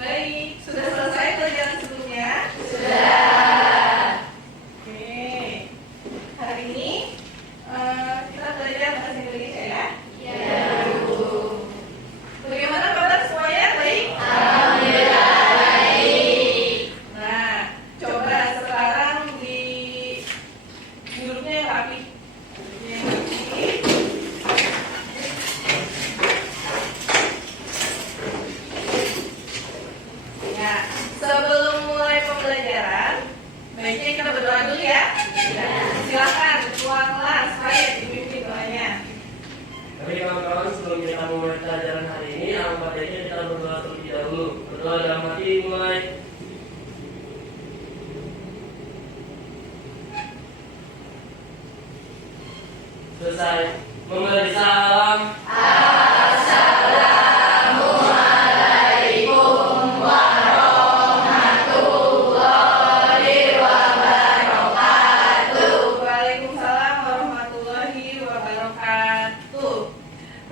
Baik, sudah selesai pelajaran sebelumnya? Oke. Hari ini kita belajar bahasa Indonesia ya? Bagaimana kabar semuanya? Baik? Nah, coba sekarang di duduknya yang rapi. Ya, sebelum mulai pembelajaran, baiknya kita berdoa dulu ya. Silakan ketua kelas, saya dipimpin doanya. Baik kawan-kawan, sebelum kita memulai pelajaran hari ini, alangkah baiknya kita berdoa terlebih dahulu. Berdoa dalam hati, mulai. Selesai. Memberi salam. Waalaikumsalam warahmatullahi wabarakatuh.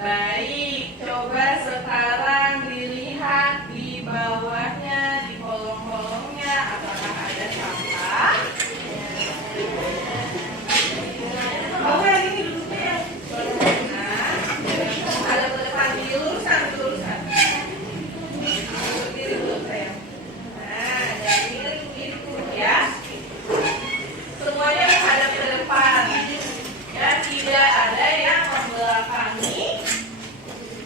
Baik, coba sekarang dilihat di bawahnya, di kolom-kolomnya, apakah ada sampah? Kamu yang ini duduknya yang nah, ada ke depan, diluruskan. Diri dulu sayang. Nah, jadi itu ya. Semuanya menghadap ke depan. Ya, tidak ada yang membelakangi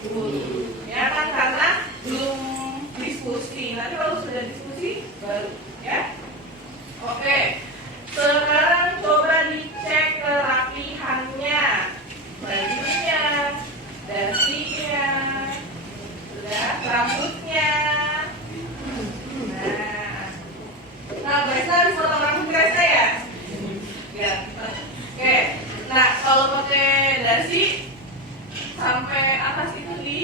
guru. Ya kan, karena belum diskusi. Nanti kalau sudah diskusi baru ya. Oke. Sekarang coba dicek kerapihannya. Bajunya, dasinya, sudah rambutnya. Nah, Grace harus potong rambut Grace ya? Ya. Oke. Nah, kalau pakai dasi sampai atas itu di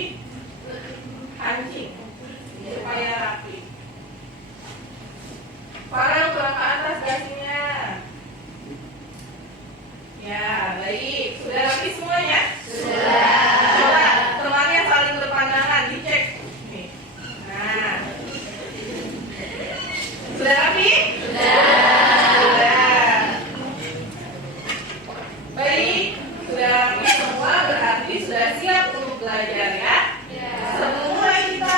kancing supaya rapi. Farel kurang ke atas dasinya. Ya, baik. Sudah rapi semuanya? Coba temannya saling berpandangan, dicek. Nih. Nah. Sudah rapi? Sudah. Baik, sudah rapi semua, berarti sudah siap untuk belajar ya? Semua kita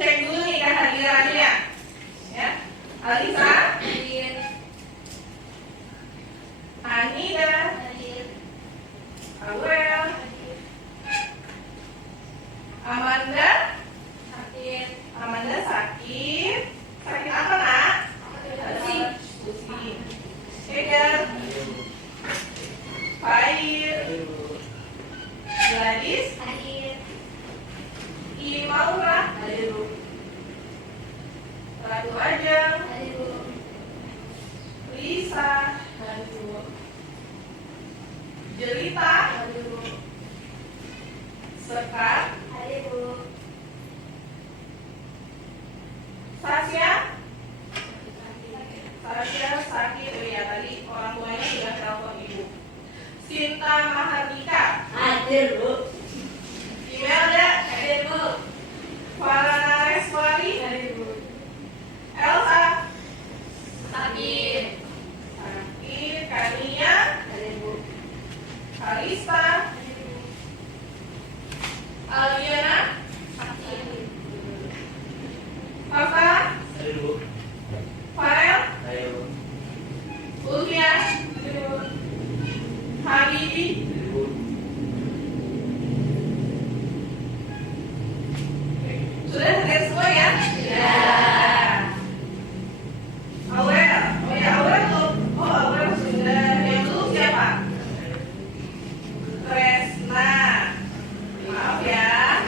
cek dulu nih kehadirannya. Ya. Alisa, Anida, Awel, Amanda sakit. Sakit apa nak? Pusing. Hegar, Fair, Gladys, Imaura, Ratu Ajeng, Lisa, Jelita, Sekar, Sasya sakit. Oh ya, tadi orang tuanya sudah telepon ibu. Sinta Mahardika, Imelda, Farana Reswari, Elsa, sakit. Kania, Kalista, Aliana, Papa, Farel, Ulfia, Habibi, sudah hadir semua ya? Awel, oh ya Awel tuh, Awel sudah. Yang dulu siapa? Kresna, maaf ya.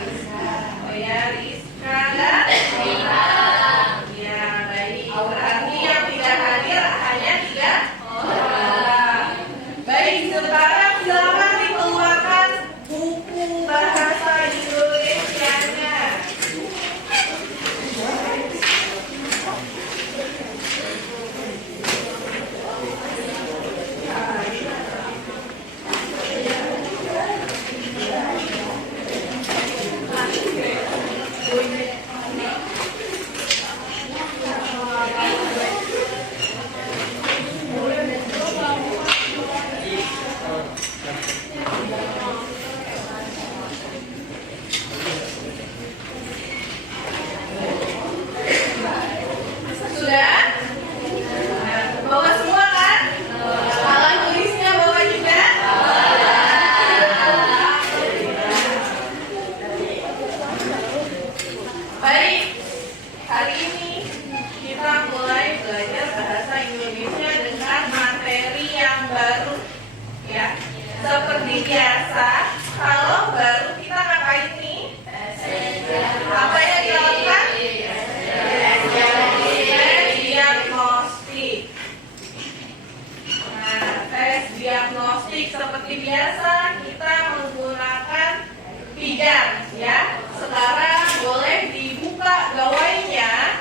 biasa kita menggunakan pijar ya. Sekarang boleh dibuka gawainya,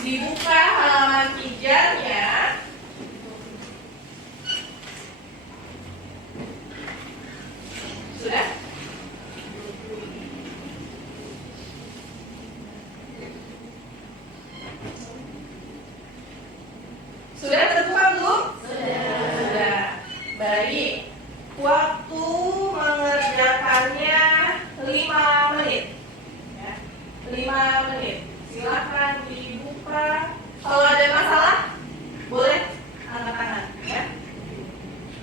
dibuka halaman pijarnya. Sudah? Sudah terbuka belum? Sudah. Baik. Waktu mengerjakannya 5 menit. Ya, 5 menit. Silakan dibuka. Kalau ada masalah, boleh angkat tangan. Ya.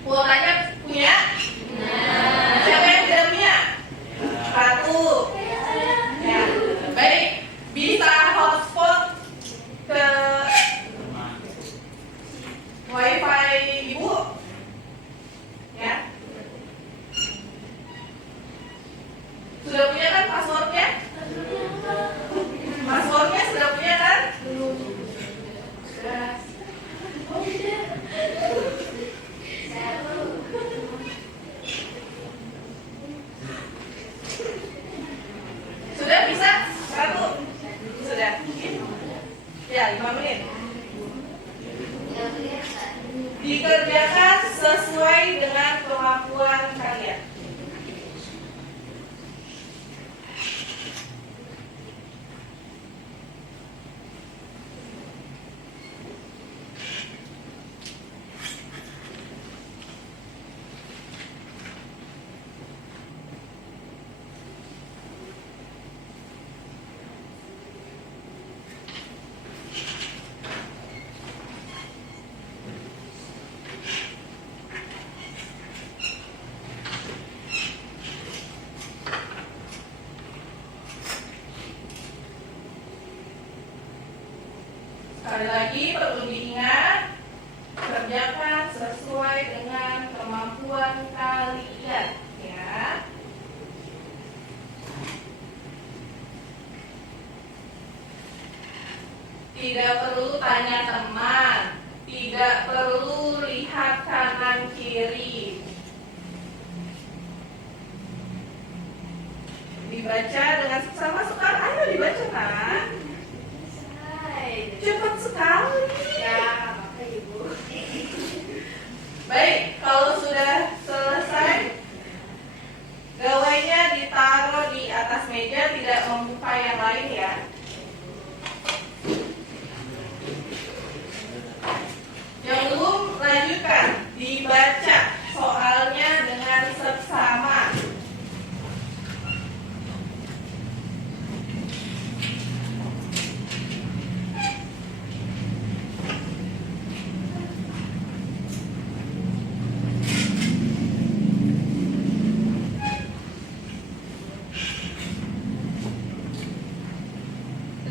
Kuotanya punya? Siapa yang tidak punya? 1. Ya. Baik. Bisa hotspot ke WiFi Ibu? Ya. Sudah punya kan passwordnya? Passwordnya sudah punya kan? Sudah. Sudah bisa? 1. Sudah. Ya, 5 menit. Dikerjakan sesuai dengan kemampuan kalian. Sekali lagi perlu diingat, kerjakan sesuai dengan kemampuan kalian, ya. Tidak perlu tanya teman, tidak perlu lihat kanan kiri. Dibaca dengan sama-sama, ayo dibaca kan? Cepat sekali. Ya, Ibu. Baik, kalau sudah selesai, gawainya ditaruh di atas meja, tidak membuka yang lain ya. Yang belum lanjutkan, dibaca soalnya dengan seksama.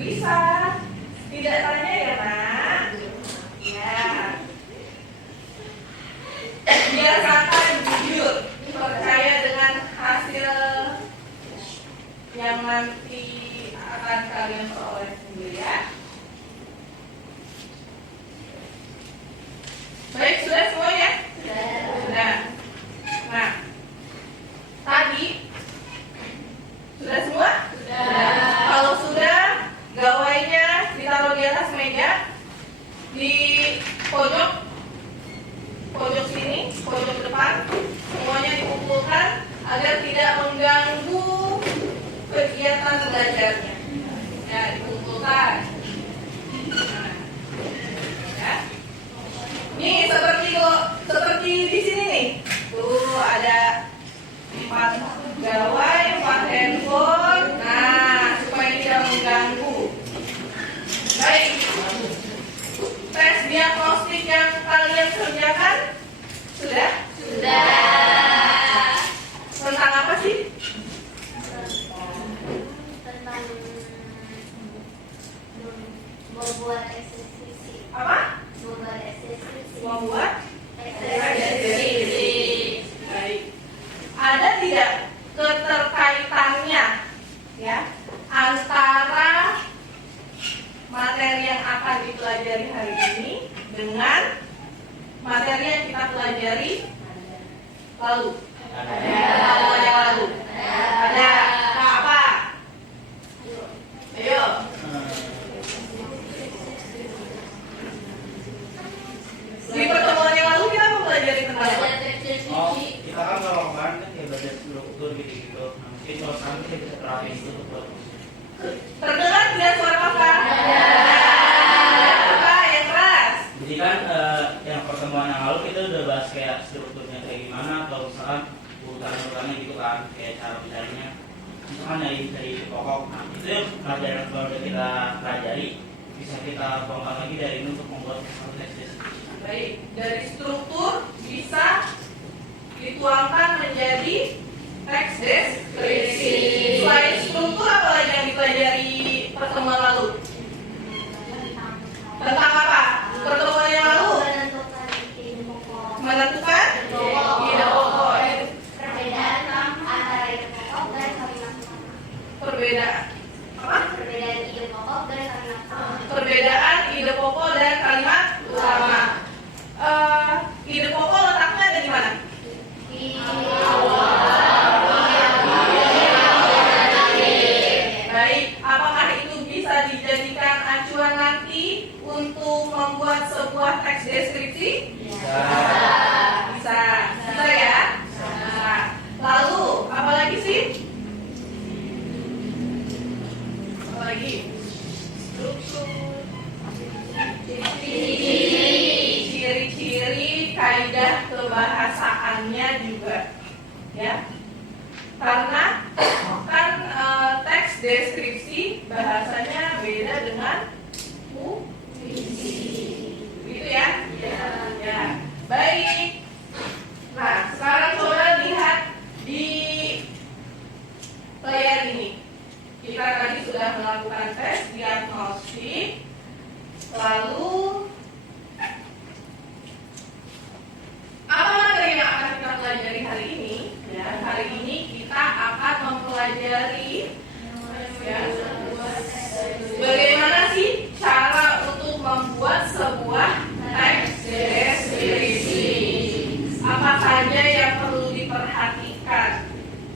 Bisa, tidak tanya ya nak? Ya. Biasakan jujur, percaya dengan hasil yang nanti akan kalian peroleh sendiri ya. Baik, sudah semua ya? Sudah. Nah, tadi sudah semua? Sudah. Kalau sudah, gawainya ditaruh di atas meja, di pojok sini, pojok depan, semuanya dikumpulkan agar tidak mengganggu kegiatan belajarnya. Ya, dikumpulkan. Nah, ya. Nih seperti di sini nih. Tuh ada 4 gawai, 4 handphone. Nah, supaya tidak mengganggu. Baik. Tes diagnostik yang kalian kerjakan sudah? Sudah. Tentang apa sih? Tentang membuat eksekusi. Apa? Membuat eksekusi. Membuat Eksekusi. Baik. Ada tidak keterkaitannya ya antara materi yang akan dipelajari hari ini dengan materi yang kita pelajari lalu? Ada. Pertemuan yang lalu? Ada. Nah, apa? Ayo. Di pertemuan yang lalu kita mempelajari tentang apa? Oh, kita kan kalau kemarin kan ya belajar struktur gitu-gitu. Nah, mungkin kalau sekarang kita bisa terapin itu buat Terdengar tidak suara apa? Apa yang keras? jadi kan yang pertemuan yang lalu kita udah bahas kayak strukturnya kayak gimana atau misalkan urutan-urutannya gitu kan kayak cara bicaranya misalkan dari pokok. Nah itu yang pelajaran yang baru kita pelajari bisa kita bongkar lagi dari ini untuk membuat satu teks deskripsi. Baik, dari struktur bisa dituangkan menjadi teks deskripsi. Selain struktur apa lagi yang dipelajari pertemuan lalu? Tentang apa? Pertemuan yang lalu menentukan ide pokok. Perbedaan antara ide pokok dan kalimat utama. Perbedaan apa? Perbedaan ide pokok dan kalimat utama. Perbedaan ide pokok dan kalimat utama. Ide pokok letaknya ada di mana? Di Baik, apakah itu bisa dijadikan acuan nanti untuk membuat sebuah teks deskripsi? Bisa ya? Bisa. Lalu, apa lagi sih? Apa lagi? Ciri-ciri kaidah kebahasaannya juga, ya. Karena kan teks deskripsi bahasanya beda dengan puisi, gitu ya? Ya. Baik. Nah, sekarang coba lihat di layar ini. Kita tadi sudah melakukan tes diagnostik, lalu apa materi yang akan kita pelajari hari ini? Ya, hari ini kita akan mempelajari ya, bagaimana sih cara untuk membuat sebuah teks deskripsi. Apa saja yang perlu diperhatikan?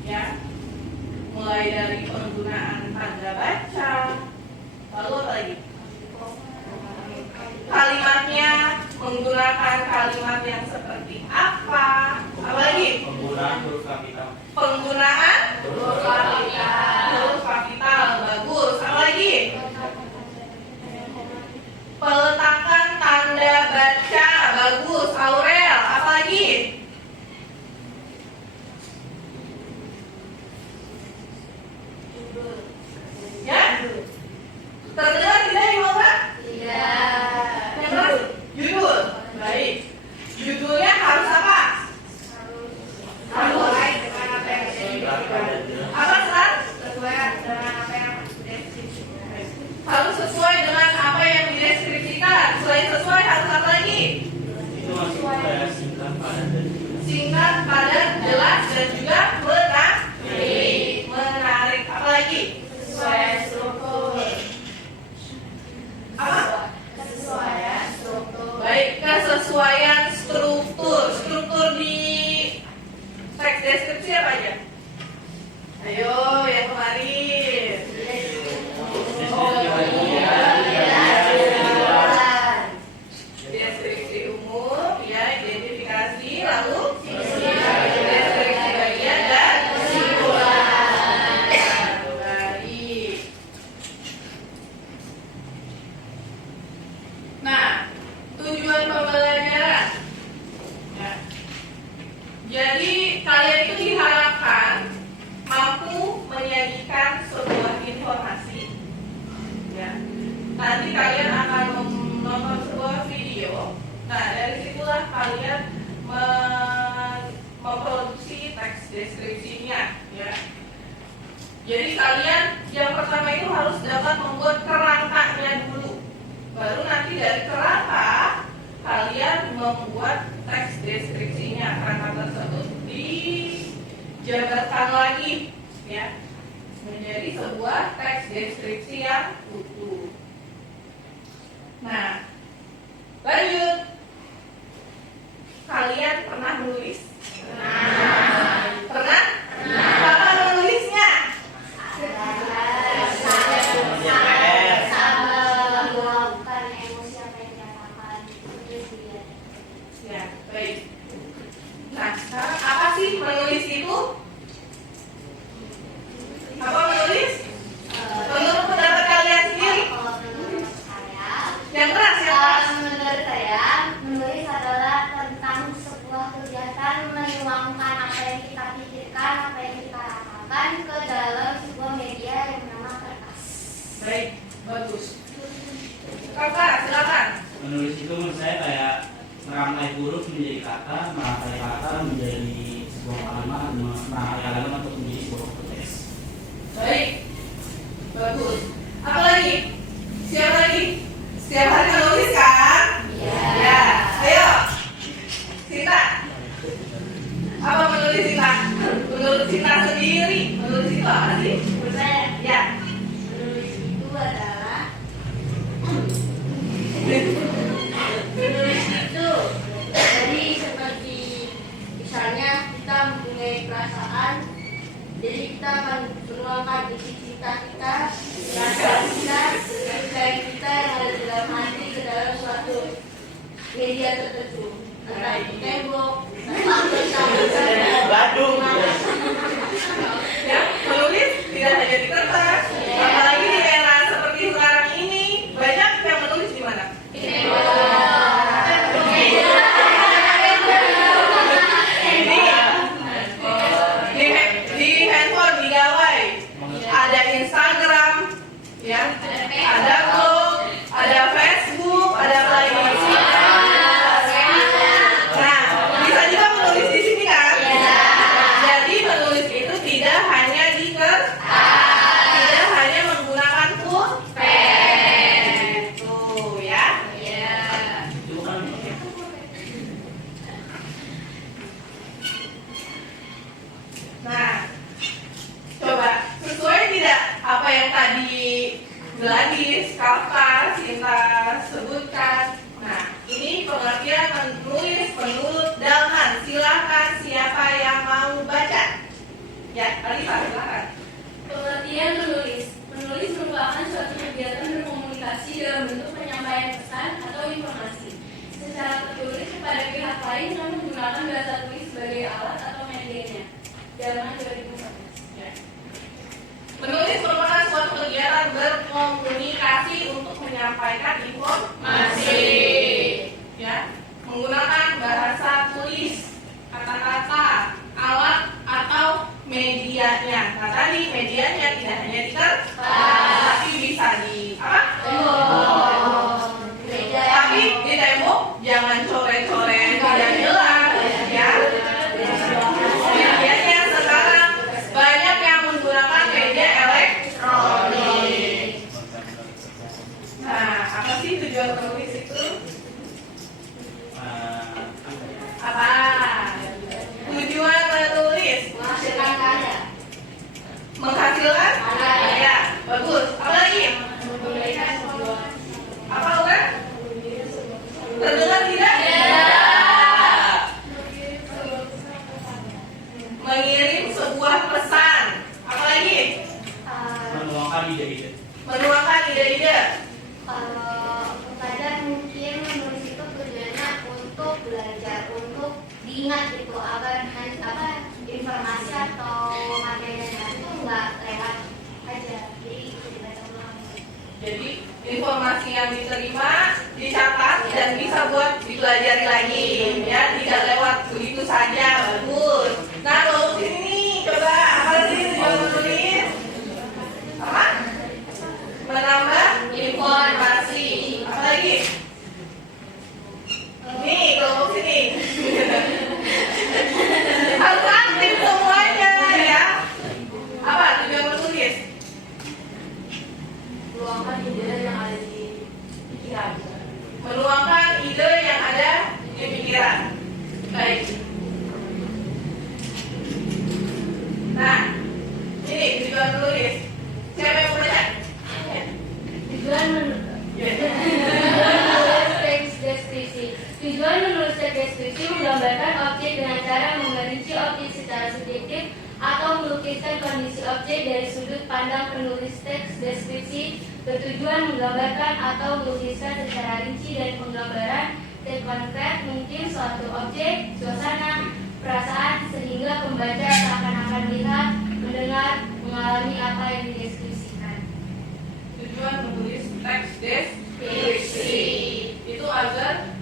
Ya, mulai dari penggunaan tanda baca, lalu apa lagi? Kalimatnya menggunakan kalimat yang seperti apa? Apa lagi? Penggunaan huruf kapital. Penggunaan huruf kapital bagus. Apa lagi? Peletakan tanda baca bagus. Aurel, apa lagi? Ya? Terdengar tidak Ibu Aura? Yang keras? Judul. Baik. Judulnya harus apa? Harus apa Sar? Harus sesuai dengan apa yang dideskripsikan. Selain sesuai harus apa lagi? Itu masih kayak singkat padat dan jelas. Singkat, padat, jelas dan juga menarik. Apa lagi? sesuai struktur. Apa? Kesesuaian struktur. Baik, kesesuaian struktur. Struktur di teks deskripsi apa aja? Ayo, yang kemarin. Deskripsi umum, ya, identifikasi, lalu deskripsi bagian dan kesimpulan. Baik. Nah, tujuan pembelajaran. Ya. Jadi kalian itu diharapkan mampu menyajikan sebuah informasi. Ya. Nanti kalian akan menonton sebuah video. Nah, dari situlah kalian memproduksi teks deskripsinya. Ya. Jadi kalian yang pertama itu harus dapat membuat kerangkanya dulu. Baru nanti dari kerangka kalian membuat teks deskripsinya. Kerangka tersebut dijabarkan lagi, ya, menjadi sebuah teks deskripsi yang utuh. Nah, lanjut. Kalian pernah menulis? dimasukkan ke dalam sebuah media yang bernama kertas. Baik, bagus. Kakak, silakan. Menulis itu menurut saya kayak merangkai huruf menjadi kata, merangkai kata menjadi sebuah kalimat, merangkai kalimat untuk menjadi sebuah teks. Baik, bagus. Apa lagi? Siapa lagi? Setiap hari menulis kan? Iya. Ya. Ayo, Sita. Apa menulis Sita? Menurut Sita sendiri, menulis itu apa sih? Menurut saya, Ya. menulis itu adalah menulis itu jadi seperti misalnya kita mempunyai perasaan, jadi kita akan menuangkan isi cinta kita, perasaan kita, kesukaan kita yang ada di dalam hati ke dalam suatu media tertentu, entah itu tembok, Badung. Ya, menulis tidak hanya di kertas, apalagi di era seperti sekarang ini banyak yang menulis di mana? Di handphone, di gawai. Ada Instagram, ya, ada blog, ada Facebook, ada apa lagi? Nah, bisa juga menulis di sini kan? Jadi menulis itu tidak hanya di kertas, tidak hanya menggunakan pulpen. Tuh ya. Itu kan Nah, coba sesuai tidak apa yang tadi Gladys, Kafka, Sinta sebutkan. Nah, ini pengertian menulis menurut Dalman. Silakan siapa yang mau baca? Ya, Alisa silakan. Pengertian menulis. Menulis merupakan suatu kegiatan berkomunikasi dalam bentuk penyampaian pesan atau informasi secara tertulis kepada pihak lain dengan menggunakan bahasa tulis sebagai alat atau medianya. Dalman 2014. Ya. Menulis merupakan suatu kegiatan berkomunikasi untuk menyampaikan informasi. Ya, menggunakan bahasa tulis, kata-kata, alat atau medianya. Nah, tadi medianya tidak hanya di kertas, tapi bisa di apa? Tapi di tembok jangan coret-coret tidak jelas, ya. Medianya sekarang banyak yang menggunakan media elektronik. Nah, apa sih tujuan menulis itu? Apa? Tujuan menulis menghasilkan karya, menghasilkan karya. Bagus. Apa lagi? memberikan sebuah Apa udah? Terdengar tidak? Mengirim sebuah pesan. Apa lagi? menuangkan ide-ide. Menuangkan ide-ide. Kalau kadang mungkin menulis itu tujuannya untuk belajar, untuk diingat gitu agar informasi atau materi itu nggak lewat aja, jadi itu dibaca ulang. Jadi informasi yang diterima dicatat dan bisa buat dipelajari lagi, ya, tidak lewat begitu saja. Bagus. Nah, kalau di sini coba apa lagi tujuan menulis? Apa? Menambah informasi. Apa lagi? Nih, kelompok sini. Harus aktif semuanya, ya. Apa tujuan menulis? Meluangkan ide yang ada di pikiran. Menuangkan ide yang ada di pikiran. Baik. Nah, ini tujuan menulis. Siapa yang mau baca? Ya. Tujuan menulis teks deskripsi. Tujuan menulis teks deskripsi menggambarkan objek dengan cara merinci objek secara subjektif atau melukiskan kondisi objek dari sudut pandang penulis teks deskripsi, bertujuan menggambarkan atau melukiskan secara rinci dan penggambaran konkret mungkin suatu objek, suasana, perasaan sehingga pembaca seakan-akan melihat, mendengar, mengalami apa yang dideskripsikan. Tujuan menulis teks deskripsi itu agar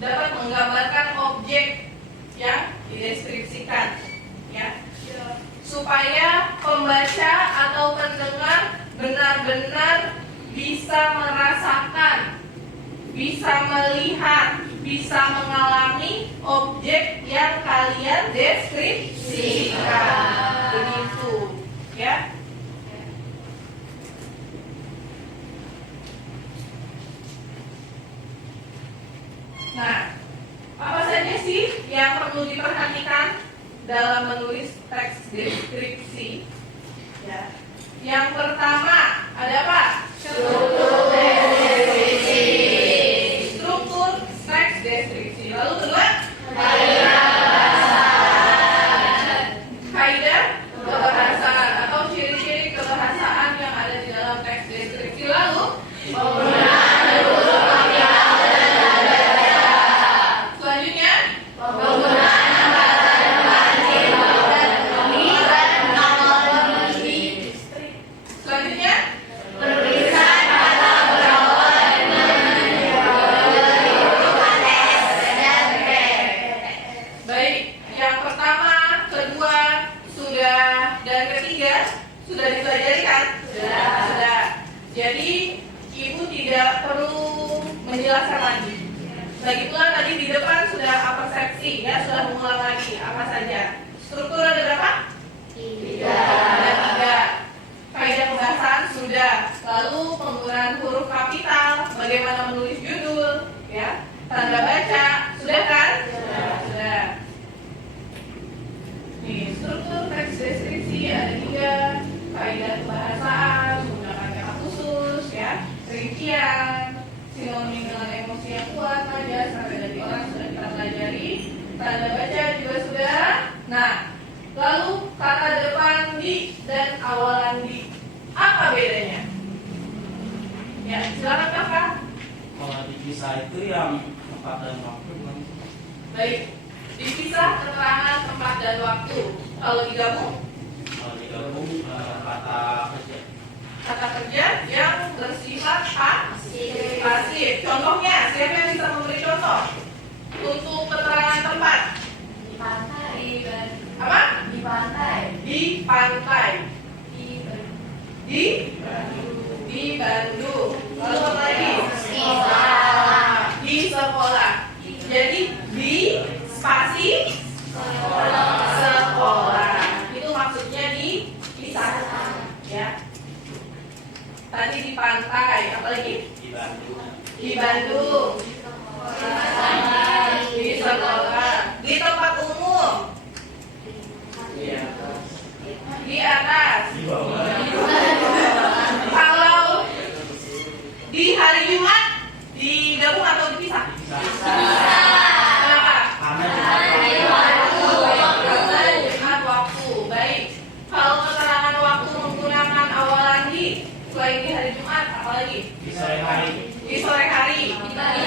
dapat menggambarkan objek yang dideskripsikan, ya, supaya bisa merasakan, bisa melihat, bisa mengalami objek yang kalian deskripsikan. Begitu, ya. Nah, apa saja sih yang perlu diperhatikan dalam menulis teks deskripsi? Ya. Yang pertama, ada apa? Struktur deskripsi. Struktur teks deskripsi. Lalu kedua, kaidah kebahasaan atau ciri-ciri kebahasaan yang ada di dalam teks deskripsi. Lalu selanjutnya, selanjutnya, baik, yang pertama, kedua, sudah, dan ketiga sudah dipelajari kan? Sudah. Jadi ibu tidak perlu menjelaskan lagi. Lagi pula tadi di depan sudah persepsi, ya, sudah mengulang lagi apa saja. Struktur ada berapa? Ada 3. Kaidah pembahasan sudah. Lalu penggunaan huruf kapital, bagaimana menulis judul, ya, tanda baca, sudah kan? Sudah. Nih, struktur teks deskripsi ada 3. Kaidah pembahasan, menggunakan kata khusus, ya, rincian, sinonim dengan emosi yang kuat, majas, sampai dari orang sudah kita pelajari. Tanda baca juga sudah. Nah, lalu kata depan di dan awalan di, apa bedanya? Ya, silakan kakak. Kalau dipisah itu yang tempat dan waktu bukan? Baik, dipisah keterangan tempat dan waktu. Kalau digabung, Kalau digabung kata kerja. kata kerja yang bersifat pasif. Contohnya, siapa yang bisa memberi contoh? Untuk keterangan tempat. Di pantai. Apa? Di pantai. Di pantai. Di Di Bandung. Lalu apa lagi? sekolah. Di sekolah. Jadi di spasi sekolah. Itu maksudnya dipisah. Ya. Tadi di pantai, apa lagi? Di Bandung. Di Bandung. Di sekolah. Di tempat umum. Di atas. Di bawah. Kalau di hari Jumat digabung atau dipisah? Kenapa? Karena Jumat waktu. Baik. Kalau keterangan waktu menggunakan awalan di, selain di hari Jumat, apalagi? Di sore hari. Di sore hari. Di pagi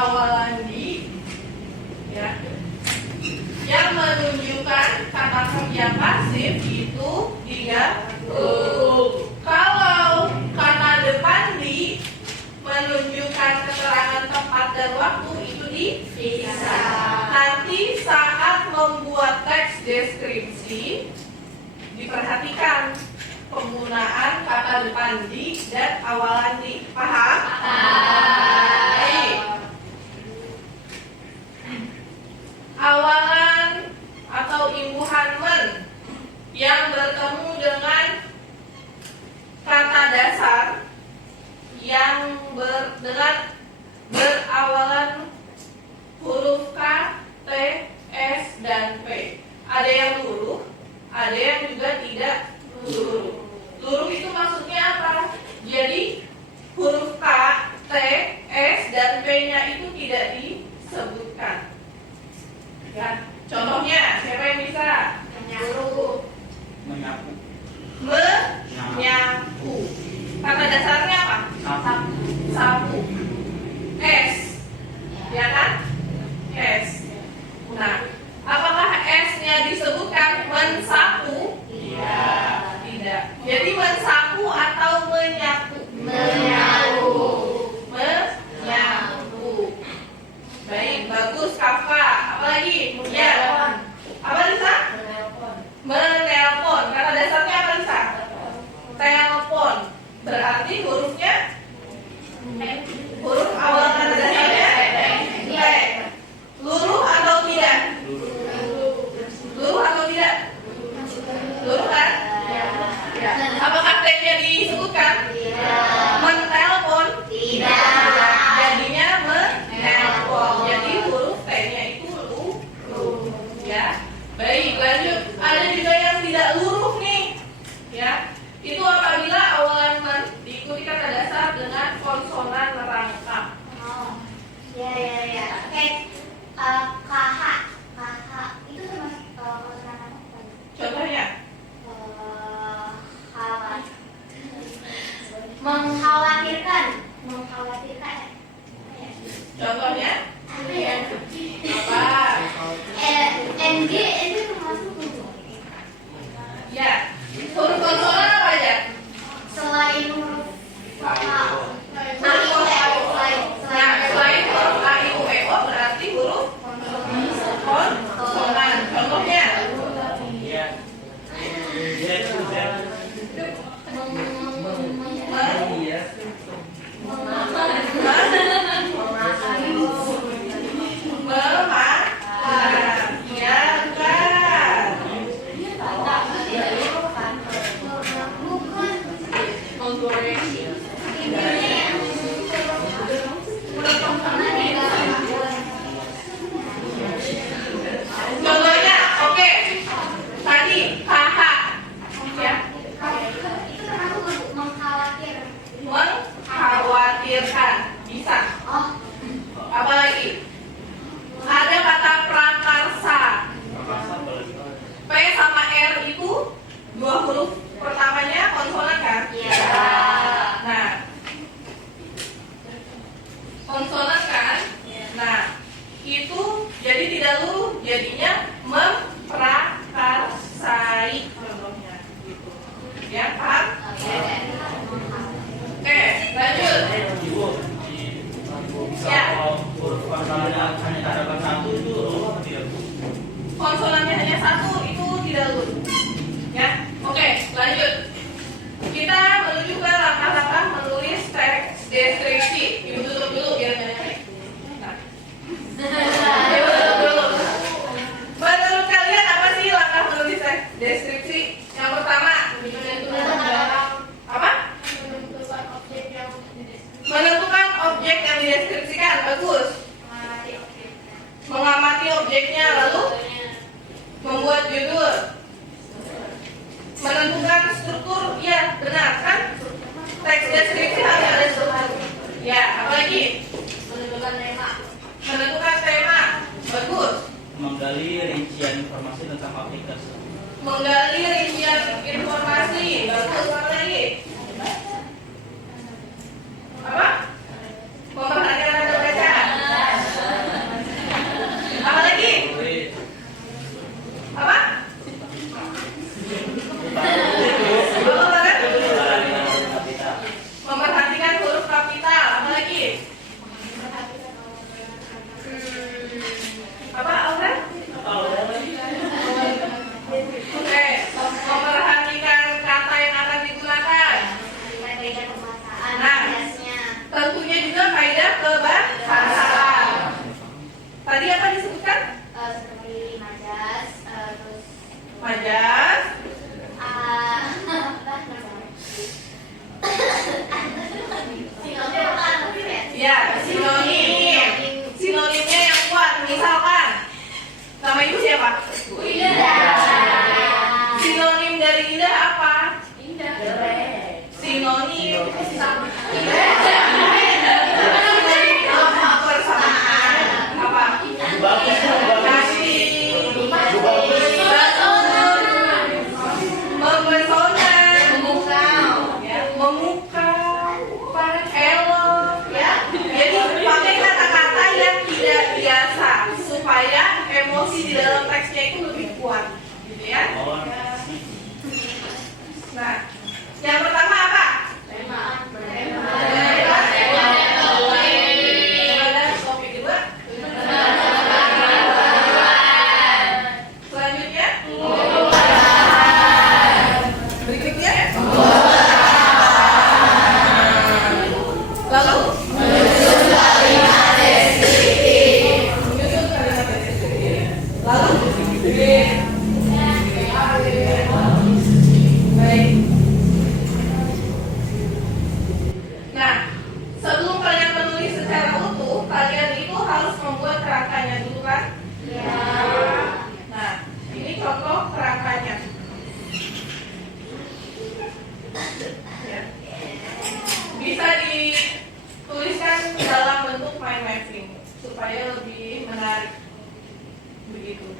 awalan di, ya, yang menunjukkan kata kerja pasif itu digantung. Kalau kata depan di menunjukkan keterangan tempat dan waktu itu dipisah. Nanti saat membuat teks deskripsi diperhatikan penggunaan kata depan di dan awalan di. Paham? Baik. Awalan atau imbuhan men yang bertemu dengan kata dasar yang berawalan huruf K, T, S, dan P. Ada yang luruh, ada yang juga tidak luruh. Luruh itu maksudnya apa? Jadi huruf K, T, S, dan P-nya itu tidak disebutkan. Ya. Contohnya, siapa yang bisa? Menyapu. Menyapu. Menyapu. Kata dasarnya apa? Sapu. S. Ya kan? S. Nah, apakah S-nya disebutkan mensapu? Tidak. Jadi mensapu atau menyapu? Menyapu. Baik, bagus Kafka. Apa lagi? Ya. Apa Lisa? Menelpon. Kata dasarnya apa Lisa? Telepon. Berarti hurufnya? Huruf awal kata dasarnya? T. Luruh atau tidak? Luruh atau tidak? Luruh kan? Ya. Apakah T-nya disebutkan? Menelpon? Tidak. Jadinya menelpon. Jadi huruf T-nya itu luruh. Ya. Baik, lanjut. Ada juga yang tidak luruh nih. Ya. Itu apabila awalan men diikuti kata dasar dengan konsonan rangkap. Oh, ya. Oke, KH itu termasuk konsonan apa? Contohnya? Mengkhawatirkan. Contohnya? Apa? NG itu termasuk Ya. Huruf konsonan apa aja? selain huruf vokal. Nah, selain huruf A, I, U, E, O berarti huruf konsonan. Contohnya? Iya. Z, Z. Contohnya, oke. Tadi KH, ya, Itu termasuk mengkhawatirkan, bisa. Oh, Apa lagi? Ada kata prakarsa. P sama R itu dua huruf pertamanya konsonan kan? iya. Nah, konsonan kan? Nah, itu jadi tidak luruh, jadinya memprakarsai contohnya gitu. Ya, paham? Oke, lanjut. Ibu, kalau huruf konsolannya hanya terdapat satu itu luruh apa tidak? Konsonannya hanya satu itu tidak luruh. Ya, oke, lanjut. Kita menuju ke langkah-langkah menulis teks deskripsi. Ibu tutup dulu biar nggak nyampe. Nah. Ibu tutup dulu. Menurut kalian apa sih langkah menulis teks deskripsi? Yang pertama, apa? Menentukan objek yang dideskripsikan. Bagus. Mengamati objeknya lalu membuat judul. Menentukan struktur, ya benar kan? Teks deskripsi harus ada struktur. Ya, apalagi? Menentukan tema. Bagus. Menggali rincian informasi tentang aplikasi. Menggali rincian informasi. Bagus. Apa lagi? Apa? Memperhatikan tanda bacaan. Yang pertama apa? Tema. Topik kedua. Selanjutnya. Berikutnya. Lalu. Menyusun kalimat deskriptif. Lalu. Baik. Nah, sebelum kalian menulis secara utuh, kalian itu harus membuat kerangkanya dulu kan? Ya. Nah, ini contoh kerangkanya. Ya. Bisa dituliskan dalam bentuk mind mapping supaya lebih menarik. Begitu.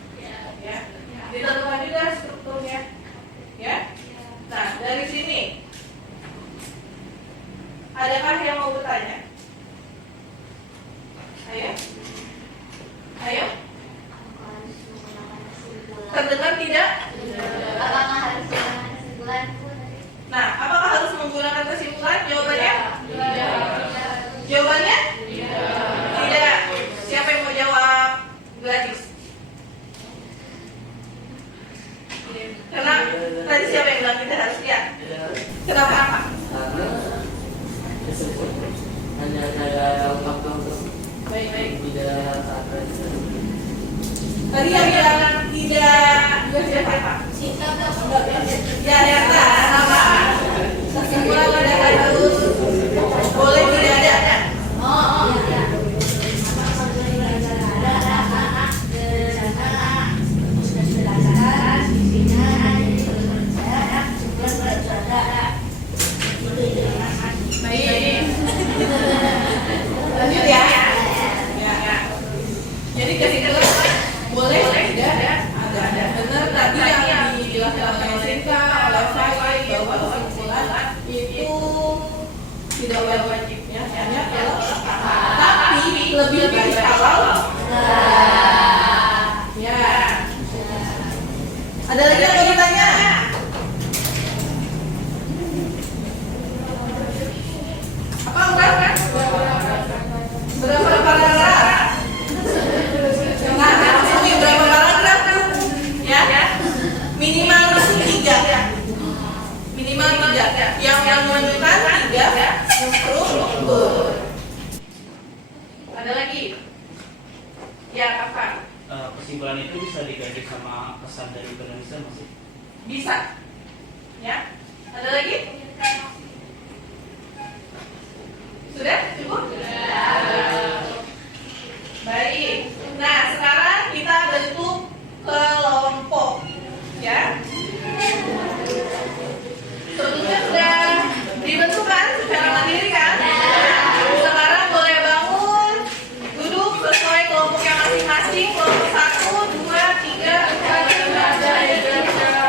Ya. Ditentukan juga strukturnya. Ya. Nah, dari sini adakah yang mau bertanya? Ayo. Ayo. Terdengar tidak? Apakah harus menggunakan kesimpulan? Nah, apakah harus menggunakan kesimpulan? Jawabannya? Jawabannya? Tidak. Siapa yang mau jawab? Gratis. Karena tadi siapa yang bilang kita harus lihat? Kenapa apa? Karena tersebut hanya ada ungkapan Baik. tidak saat Tadi yang bilang tidak siapa? Ya, sama. Kesimpulan tidak harus. Boleh tidak ada. Baik. Lanjut ya. Ya. Jadi kesimpulan boleh tidak ada. Benar tadi yang dijelaskan oleh Sinta, oleh Fai bahwa kesimpulan itu tidak wajib ya, hanya kalau tapi lebih baik kalau ya. Ada lagi yang mau ditanya? Apa enggak? Berapa paragraf? Nah, maksudnya berapa paragraf? Ya, minimal 3. Minimal 3. Yang menunjukkan 3 struktur. Ada lagi? Ya, apa? Kesimpulan itu bisa diganti sama pesan dari penulisnya masih? Bisa. Ya. Ada lagi? Sudah? Cukup? Baik. Nah, sekarang kita bentuk kelompok. Ya. Sebelumnya sudah dibentuk kan secara mandiri kan? Sekarang boleh bangun, duduk sesuai kelompoknya masing-masing. Kelompok 1, 2, 3, 4, 5, 6, 7.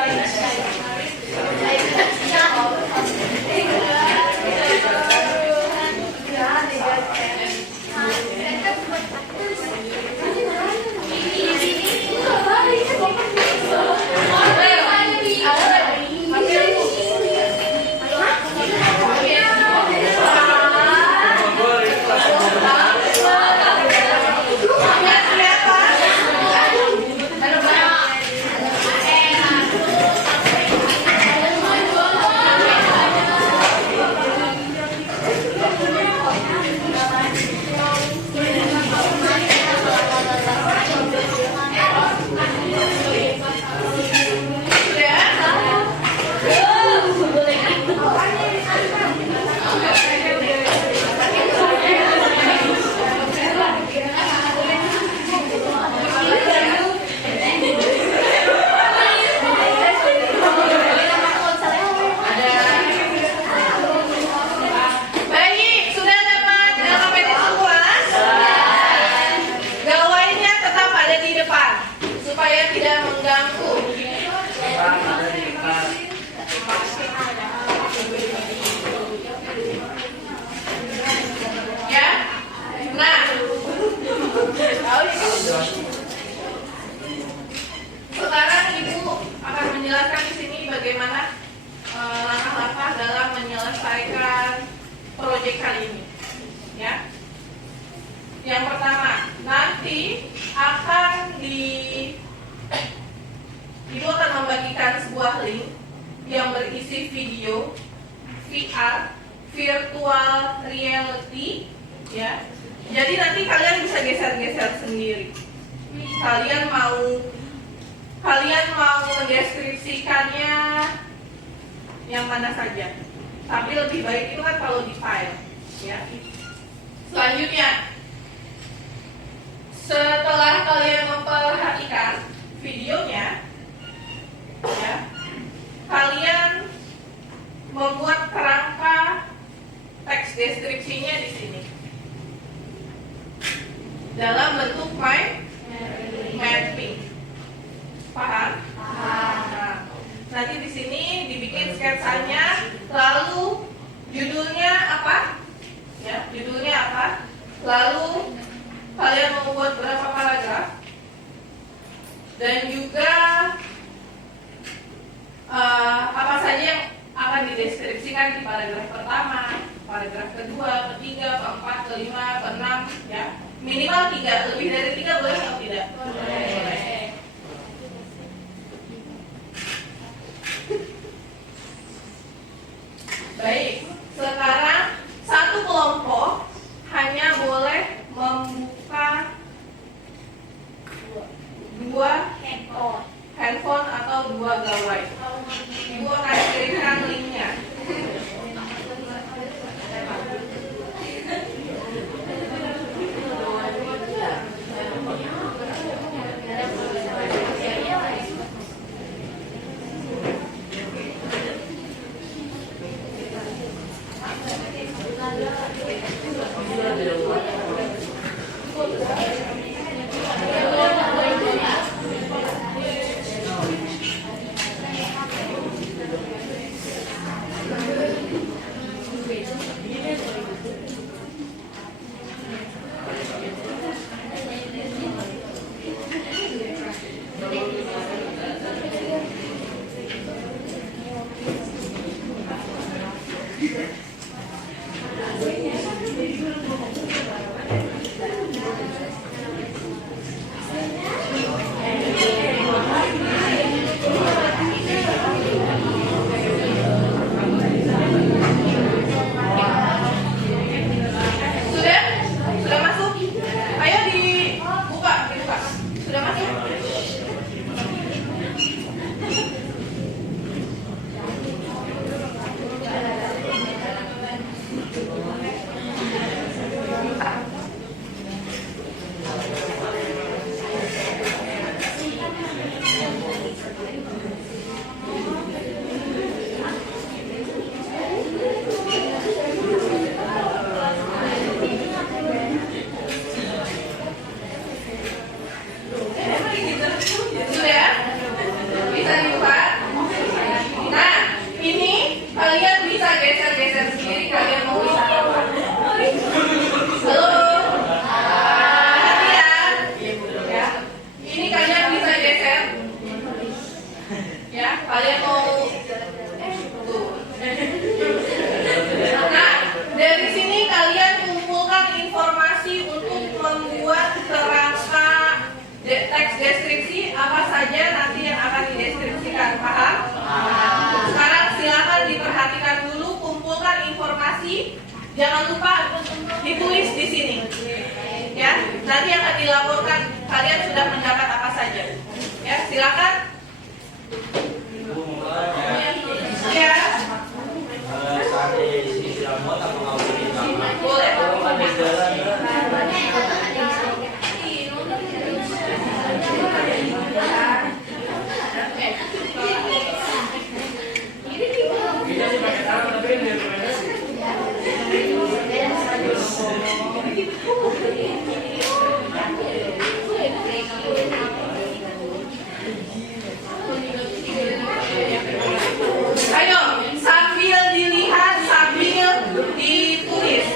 Yang pertama, nanti Ibu akan membagikan sebuah link yang berisi video VR, virtual reality, ya. Jadi nanti kalian bisa geser-geser sendiri. Kalian mau mendeskripsikannya yang mana saja. Tapi lebih baik itu kan kalau di file, ya. Selanjutnya, setelah kalian memperhatikan videonya, ya, kalian membuat kerangka teks deskripsinya di sini dalam bentuk mind mapping. Paham? Nah, nanti di sini dibikin sketsanya, lalu judulnya apa? Ya, judulnya apa? Lalu kalian membuat berapa paragraf? Dan juga apa saja yang akan dideskripsikan di paragraf pertama, paragraf kedua, ketiga, keempat, kelima, keenam, ya. Minimal 3, lebih dari 3 boleh atau tidak? Boleh. Baik, sekarang satu kelompok hanya boleh membuka 2 handphone atau 2 gawai. Ibu akan kirimkan linknya. Jangan lupa ditulis di sini, ya. Nanti akan dilaporkan kalian sudah mendapat apa saja. Ya, silakan. Ya. Saat di sini sudah muat apa nggak boleh? Boleh. Ayo, sambil dilihat, sambil ditulis.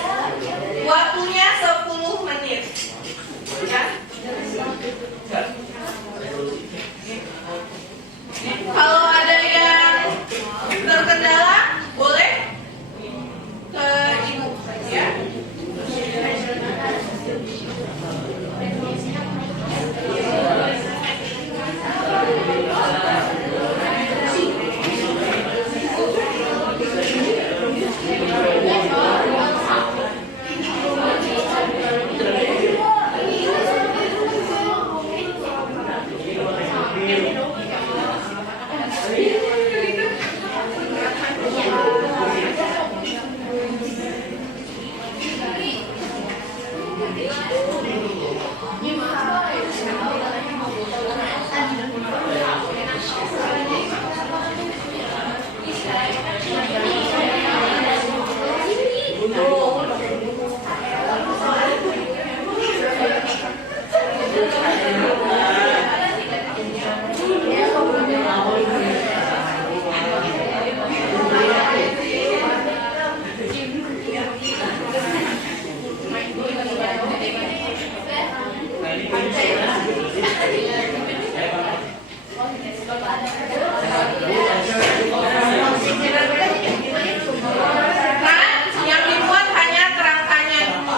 Nah, yang dibuat hanya kerangkanya dulu,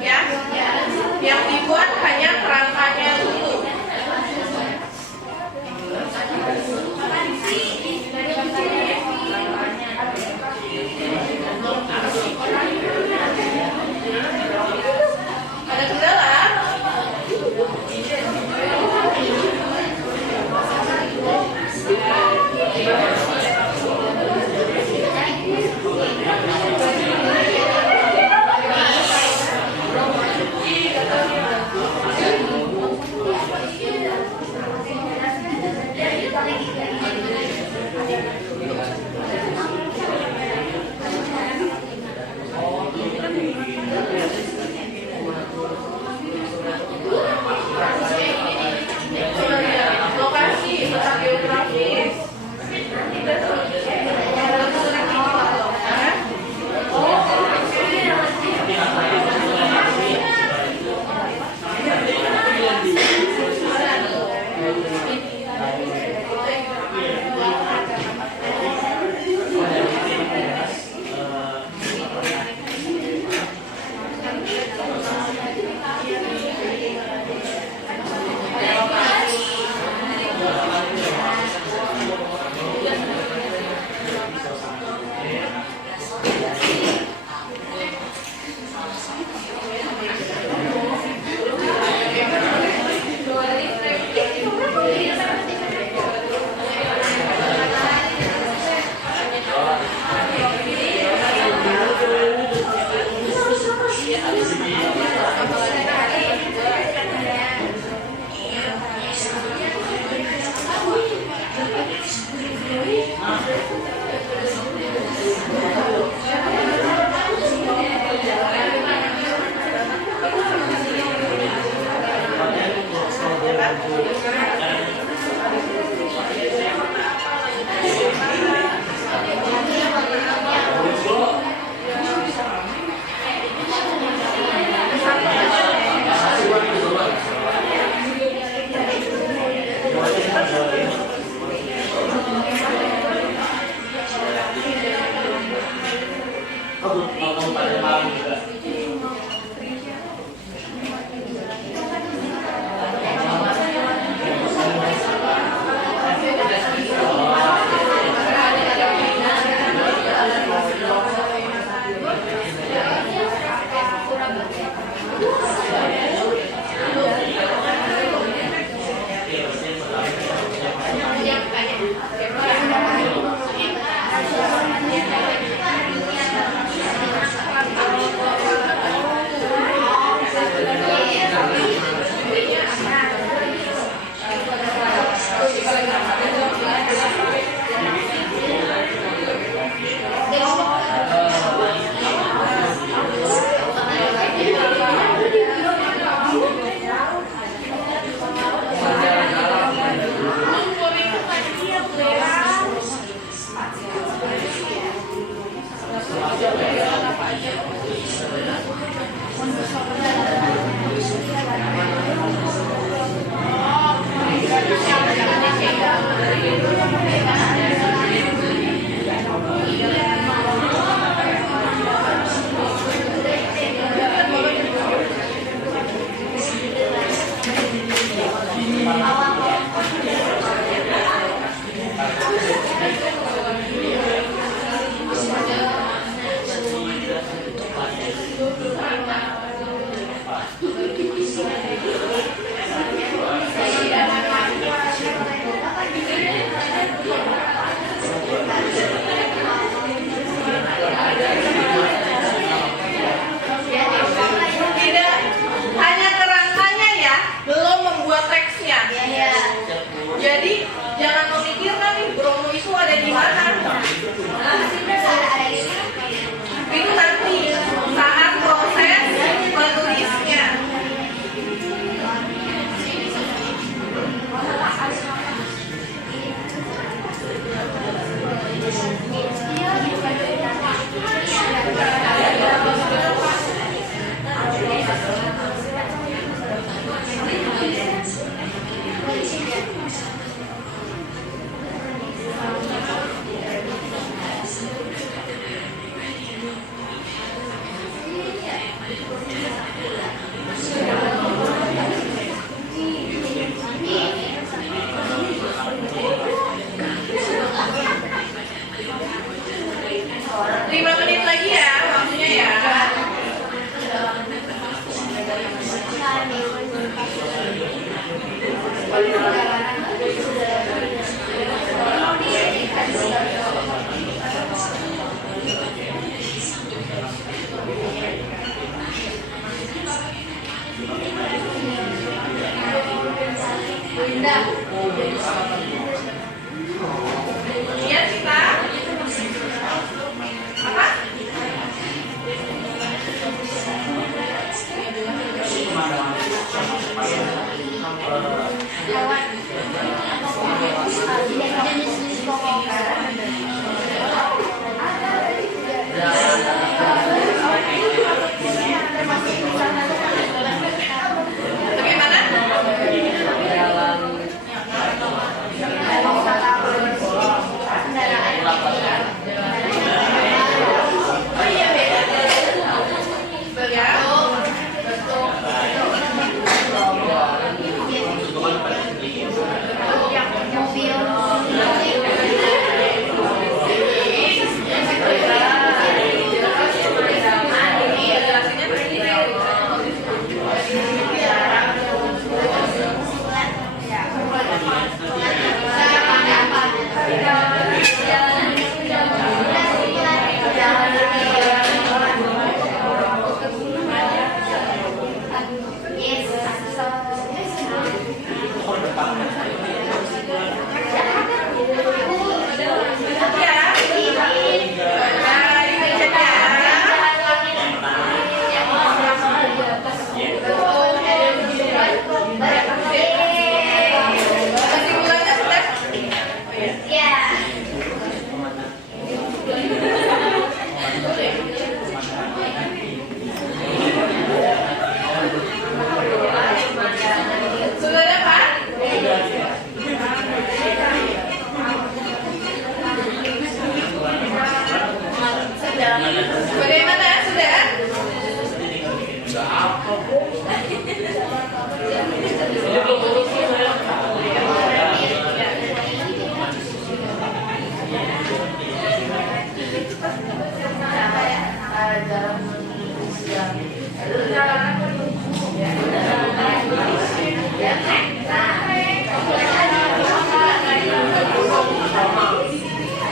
ya. Yang dibuat hanya kerangkanya dulu. Ada kendala? Lokasi, peta geografis. Kabupaten Malang juga. Tidak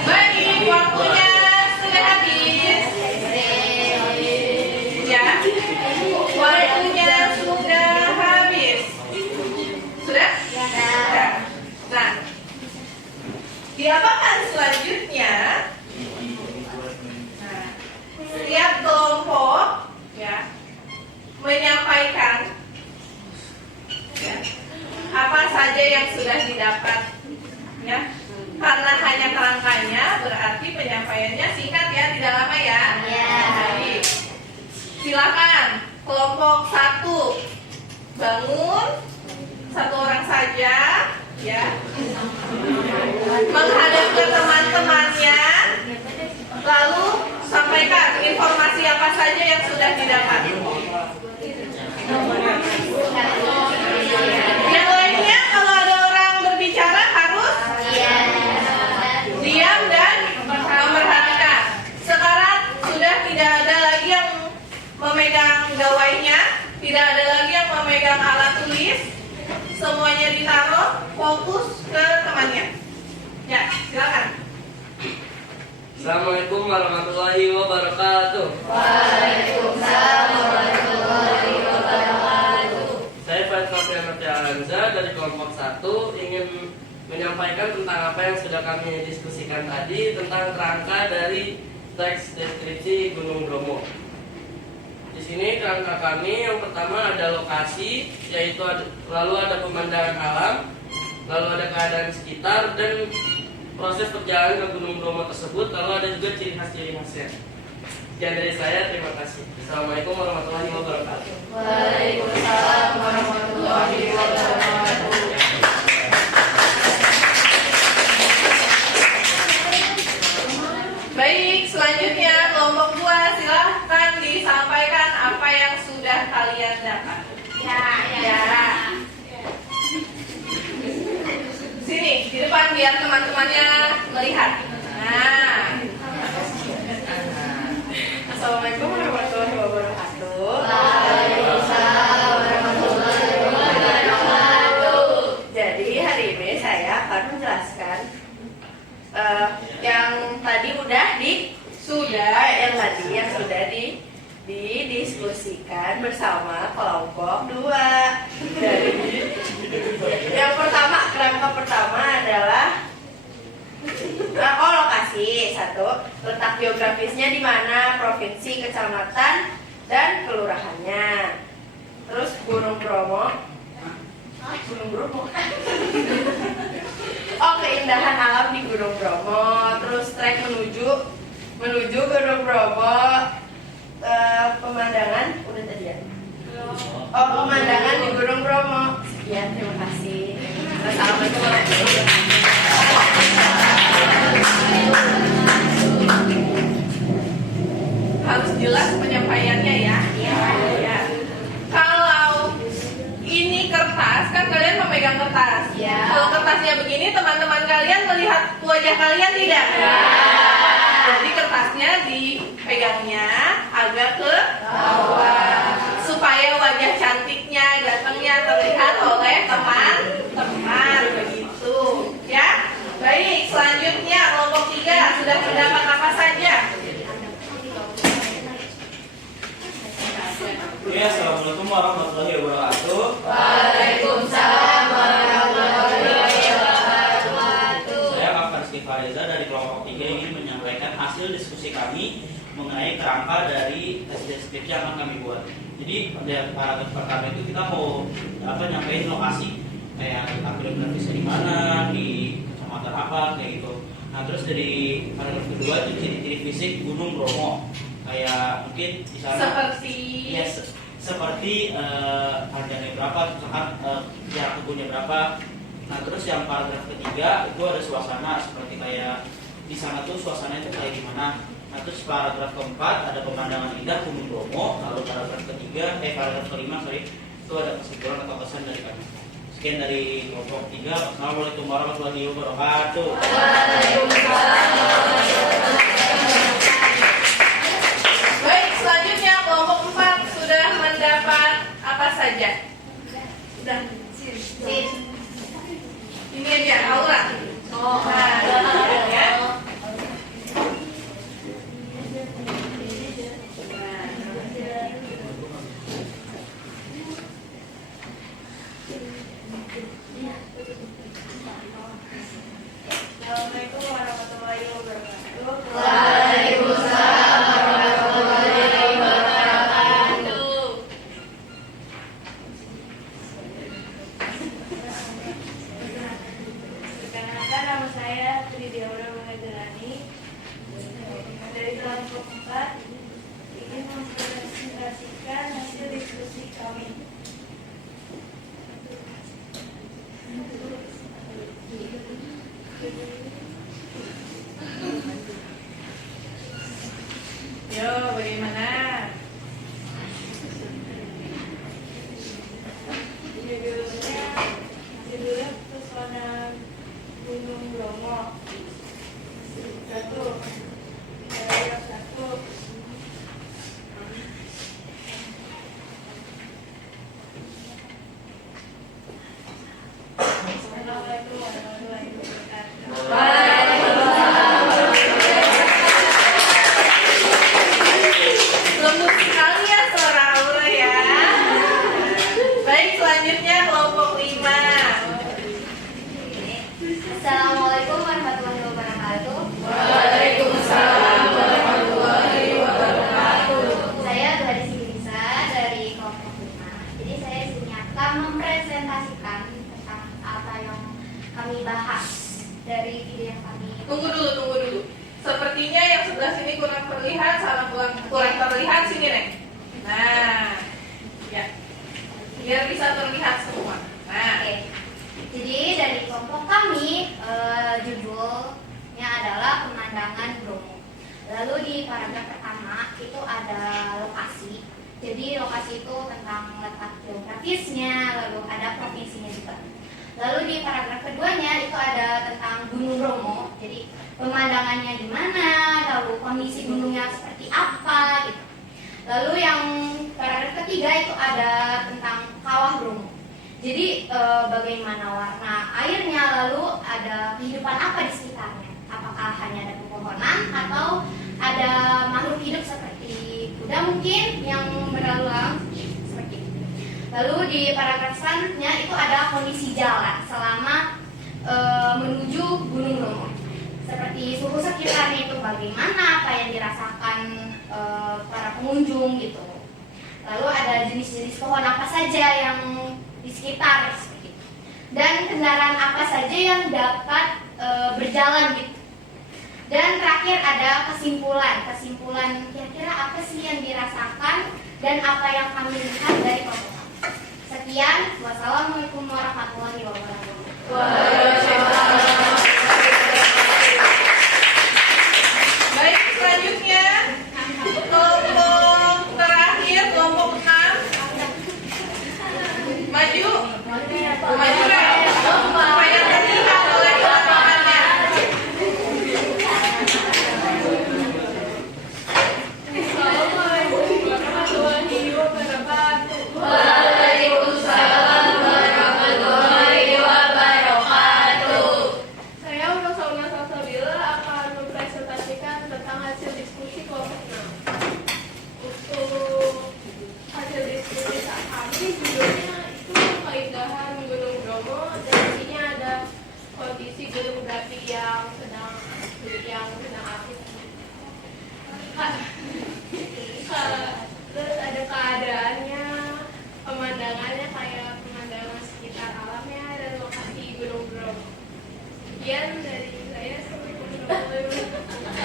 Baik, waktunya sudah habis. Ya, waktunya sudah habis. Sudah? Ya. Nah, diapakan selanjutnya? Nah, setiap kelompok ya menyampaikan ya, apa saja yang sudah didapat ya. Karena hanya kerangkanya berarti penyampaiannya singkat ya, tidak lama ya. Baik. Silakan kelompok 1 bangun, 1 orang saja ya. Menghadap ke teman-temannya, lalu sampaikan informasi apa saja yang sudah didapat. Yang lainnya kalau ada orang berbicara harus diam dan memperhatikan. Sekarang sudah tidak ada lagi yang memegang gawainya, tidak ada lagi yang memegang alat tulis. Semuanya ditaruh, fokus ke temannya. Ya, silakan. Assalamualaikum warahmatullahi wabarakatuh. Waalaikumsalam warahmatullahi wabarakatuh. Saya Faisal Fianza dari kelompok 1 ingin menyampaikan tentang apa yang sudah kami diskusikan tadi tentang kerangka dari teks deskripsi Gunung Bromo. Di sini kerangka kami yang pertama ada lokasi, yaitu lalu ada pemandangan alam, lalu ada keadaan sekitar dan proses perjalanan ke Gunung Bromo tersebut, lalu ada juga ciri khasnya. Sekian dari saya, terima kasih. Assalamualaikum warahmatullahi wabarakatuh. Waalaikumsalam warahmatullahi wabarakatuh. Baik, selanjutnya kelompok 2 silahkan disampaikan apa yang sudah kalian dapat. Ya. Sini, di depan biar teman-temannya melihat. Nah. Assalamualaikum warahmatullahi wabarakatuh. Waalaikumsalam warahmatullahi wabarakatuh. Jadi hari ini saya akan menjelaskan yang tadi yang sudah didiskusikan bersama kelompok 2. Jadi yang pertama, kerangka pertama adalah lokasi 1, letak geografisnya di mana, provinsi, kecamatan, dan kelurahannya. Terus Gunung Bromo. Keindahan alam di Gunung Bromo. Terus trek menuju Gunung Bromo. Pemandangan udah tadi ya. Pemandangan di Gunung Bromo. Sekian, terima kasih. Assalamualaikum warahmatullahi wabarakatuh. Harus jelas penyampaiannya ya. Ya. Kalau ini kertas, kan kalian memegang kertas. Ya. Kalau kertasnya begini, teman-teman kalian melihat wajah kalian tidak? Jadi kertasnya dipegangnya agak ke bawah supaya wajah cantiknya, gantengnya terlihat oleh teman-teman, begitu ya. Baik, selanjutnya kelompok 3 sudah mendapat apa saja? Ya, assalamualaikum warahmatullahi wabarakatuh. Waalaikumsalam warahmatullahi wabarakatuh. Saya Pak Rizky Fariza dari kelompok 3 ingin menyampaikan hasil diskusi kami mengenai kerangka dari tes deskripsi yang akan kami buat. Jadi pada paragraf pertama itu kita mau nyampein lokasi, kayak geografisnya di mana, di kecamatan apa, kayak gitu. Nah terus dari paragraf kedua itu ciri-ciri fisik Gunung Bromo, kayak mungkin di sana seperti harganya berapa, misalkan jarak kebunnya berapa. Nah terus yang paragraf ketiga itu ada suasana, seperti kayak di sana tuh suasananya itu kayak gimana. Nah terus paragraf keempat ada pemandangan indah Gunung Bromo. Lalu paragraf kelima itu ada kesimpulan atau pesan dari kami. Sekian dari kelompok 3. Assalamualaikum warahmatullahi wabarakatuh. Baik, selanjutnya kelompok 4 sudah saja? Udah. Ini aja, Aura. Nah, ya. Assalamualaikum warahmatullahi wabarakatuh. Waalaikumsalam warahmatullahi wabarakatuh. Perkenalkan, nama saya Tri Aura Mahajarani dari kelompok 4 ingin mempresentasikan hasil diskusi kami. Yo, bagaimana? Judulnya Pesona Gunung Bromo. 1. Paragraf 1. Assalamualaikum warahmatullahi wabarakatuh. Lembut sekali ya suara Aura ya. Baik, selanjutnya kelompok 5. Assalamualaikum warahmatullahi wabarakatuh. Waalaikumsalam warahmatullahi wabarakatuh. Saya Gladys Yunisa dari kelompok 5. Jadi saya di sini akan mempresentasikan tentang apa yang kami bahas dari video yang kami. Tunggu dulu. Sepertinya yang sebelah sini kurang terlihat, sama kurang terlihat sini, Neng. Nah, ya. Biar bisa terlihat semua. Nah, Oke. Jadi dari kelompok kami judulnya adalah pemandangan Bromo. Lalu di paragraf pertama itu ada lokasi. Jadi lokasi itu tentang letak geografisnya, lalu ada provinsinya juga. Lalu di paragraf keduanya itu ada tentang Gunung Bromo. Jadi pemandangannya di mana, lalu kondisi gunungnya seperti apa gitu. Lalu yang paragraf ketiga itu ada tentang Kawah Bromo. Jadi bagaimana warna airnya, lalu ada kehidupan apa di sekitarnya. Apakah hanya ada pepohonan atau ada makhluk hidup seperti kuda mungkin yang berlalu lalang seperti itu. Lalu di paragraf selanjutnya itu ada kondisi jalan selama menuju Gunung Bromo. Seperti suhu sekitarnya itu bagaimana, apa yang dirasakan para pengunjung gitu. Lalu ada jenis-jenis pohon apa saja yang di sekitar seperti itu. Dan kendaraan apa saja yang dapat berjalan gitu. Dan terakhir ada kesimpulan kira-kira apa sih yang dirasakan dan apa yang kami lihat dari kelompok kami. Sekian, wassalamualaikum warahmatullahi wabarakatuh. baik, selanjutnya kelompok terakhir, kelompok 6. Maju. Maju deh. Supaya terlihat oleh teman-temannya. Assalamualaikum warahmatullahi wabarakatuh. Waalaikumsalam warahmatullahi wabarakatuh. Saya Ura Sauna Salsabila akan mempresentasikan tentang hasil diskusi kelompok 6. Untuk hasil diskusi kami judulnya itu keindahan Gunung Bromo, dan di sini ada kondisi gunung berapi yang sedang aktif. Terus ada keadaannya, pemandangannya kayak pemandangan sekitar alamnya dan lokasi Gunung Bromo. Sekian dari saya, Assalamualaikum warahmatullahi wabarakatuh.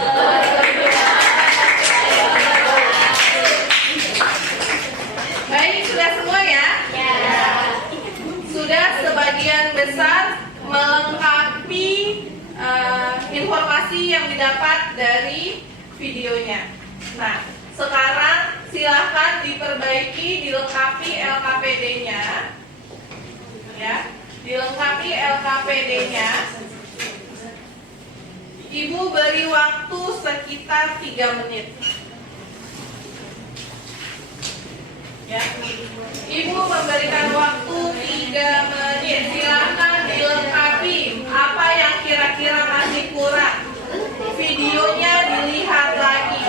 Baik, sudah semua ya? Sudah sebagian besar melengkapi informasi yang didapat dari videonya. Nah, sekarang silahkan diperbaiki, dilengkapi LKPD-nya. Ya, dilengkapi LKPD-nya. Ibu beri waktu sekitar 3 menit. Ya. Ibu memberikan waktu 3 menit. Silakan dilengkapi apa yang kira-kira masih kurang. Videonya dilihat lagi.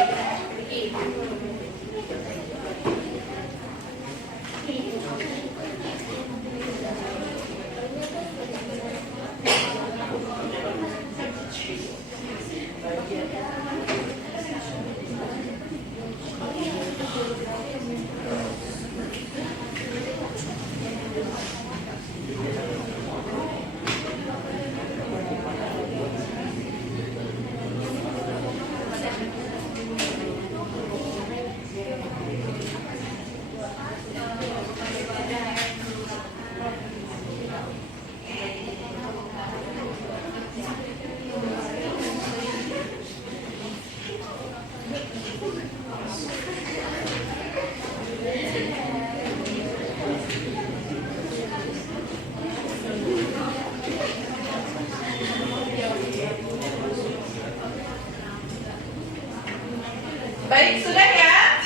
Baik, sudah ya?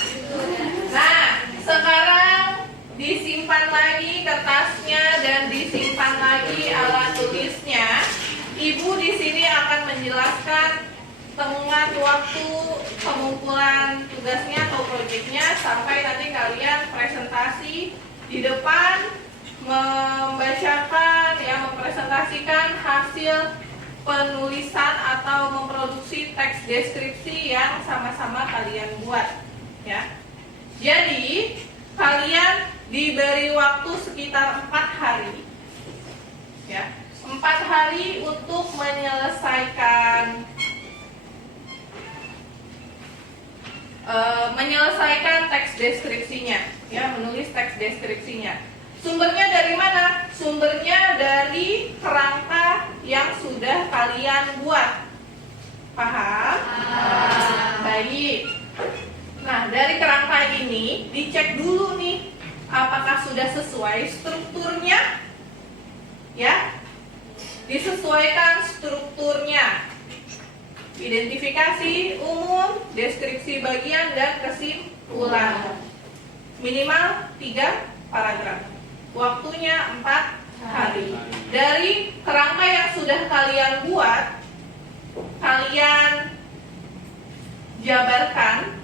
Nah, sekarang disimpan lagi kertasnya dan disimpan lagi alat tulisnya. Ibu di sini akan menjelaskan tenggat waktu pengumpulan tugasnya atau proyeknya sampai nanti kalian presentasi di depan membacakan mempresentasikan hasil penulisan atau memproduksi teks deskripsi yang sama-sama kalian buat ya. Jadi kalian diberi waktu sekitar 4 hari ya, 4 hari untuk menyelesaikan teks deskripsinya ya, menulis teks deskripsinya. Sumbernya dari mana? Sumbernya dari kerangka yang sudah kalian buat. Paham? Baik. Nah, dari kerangka ini dicek dulu nih apakah sudah sesuai strukturnya. Ya. Disesuaikan strukturnya. Identifikasi umum, deskripsi bagian dan kesimpulan. Minimal 3 paragraf. Waktunya 4 hari. Dari kerangka yang sudah kalian buat, kalian jabarkan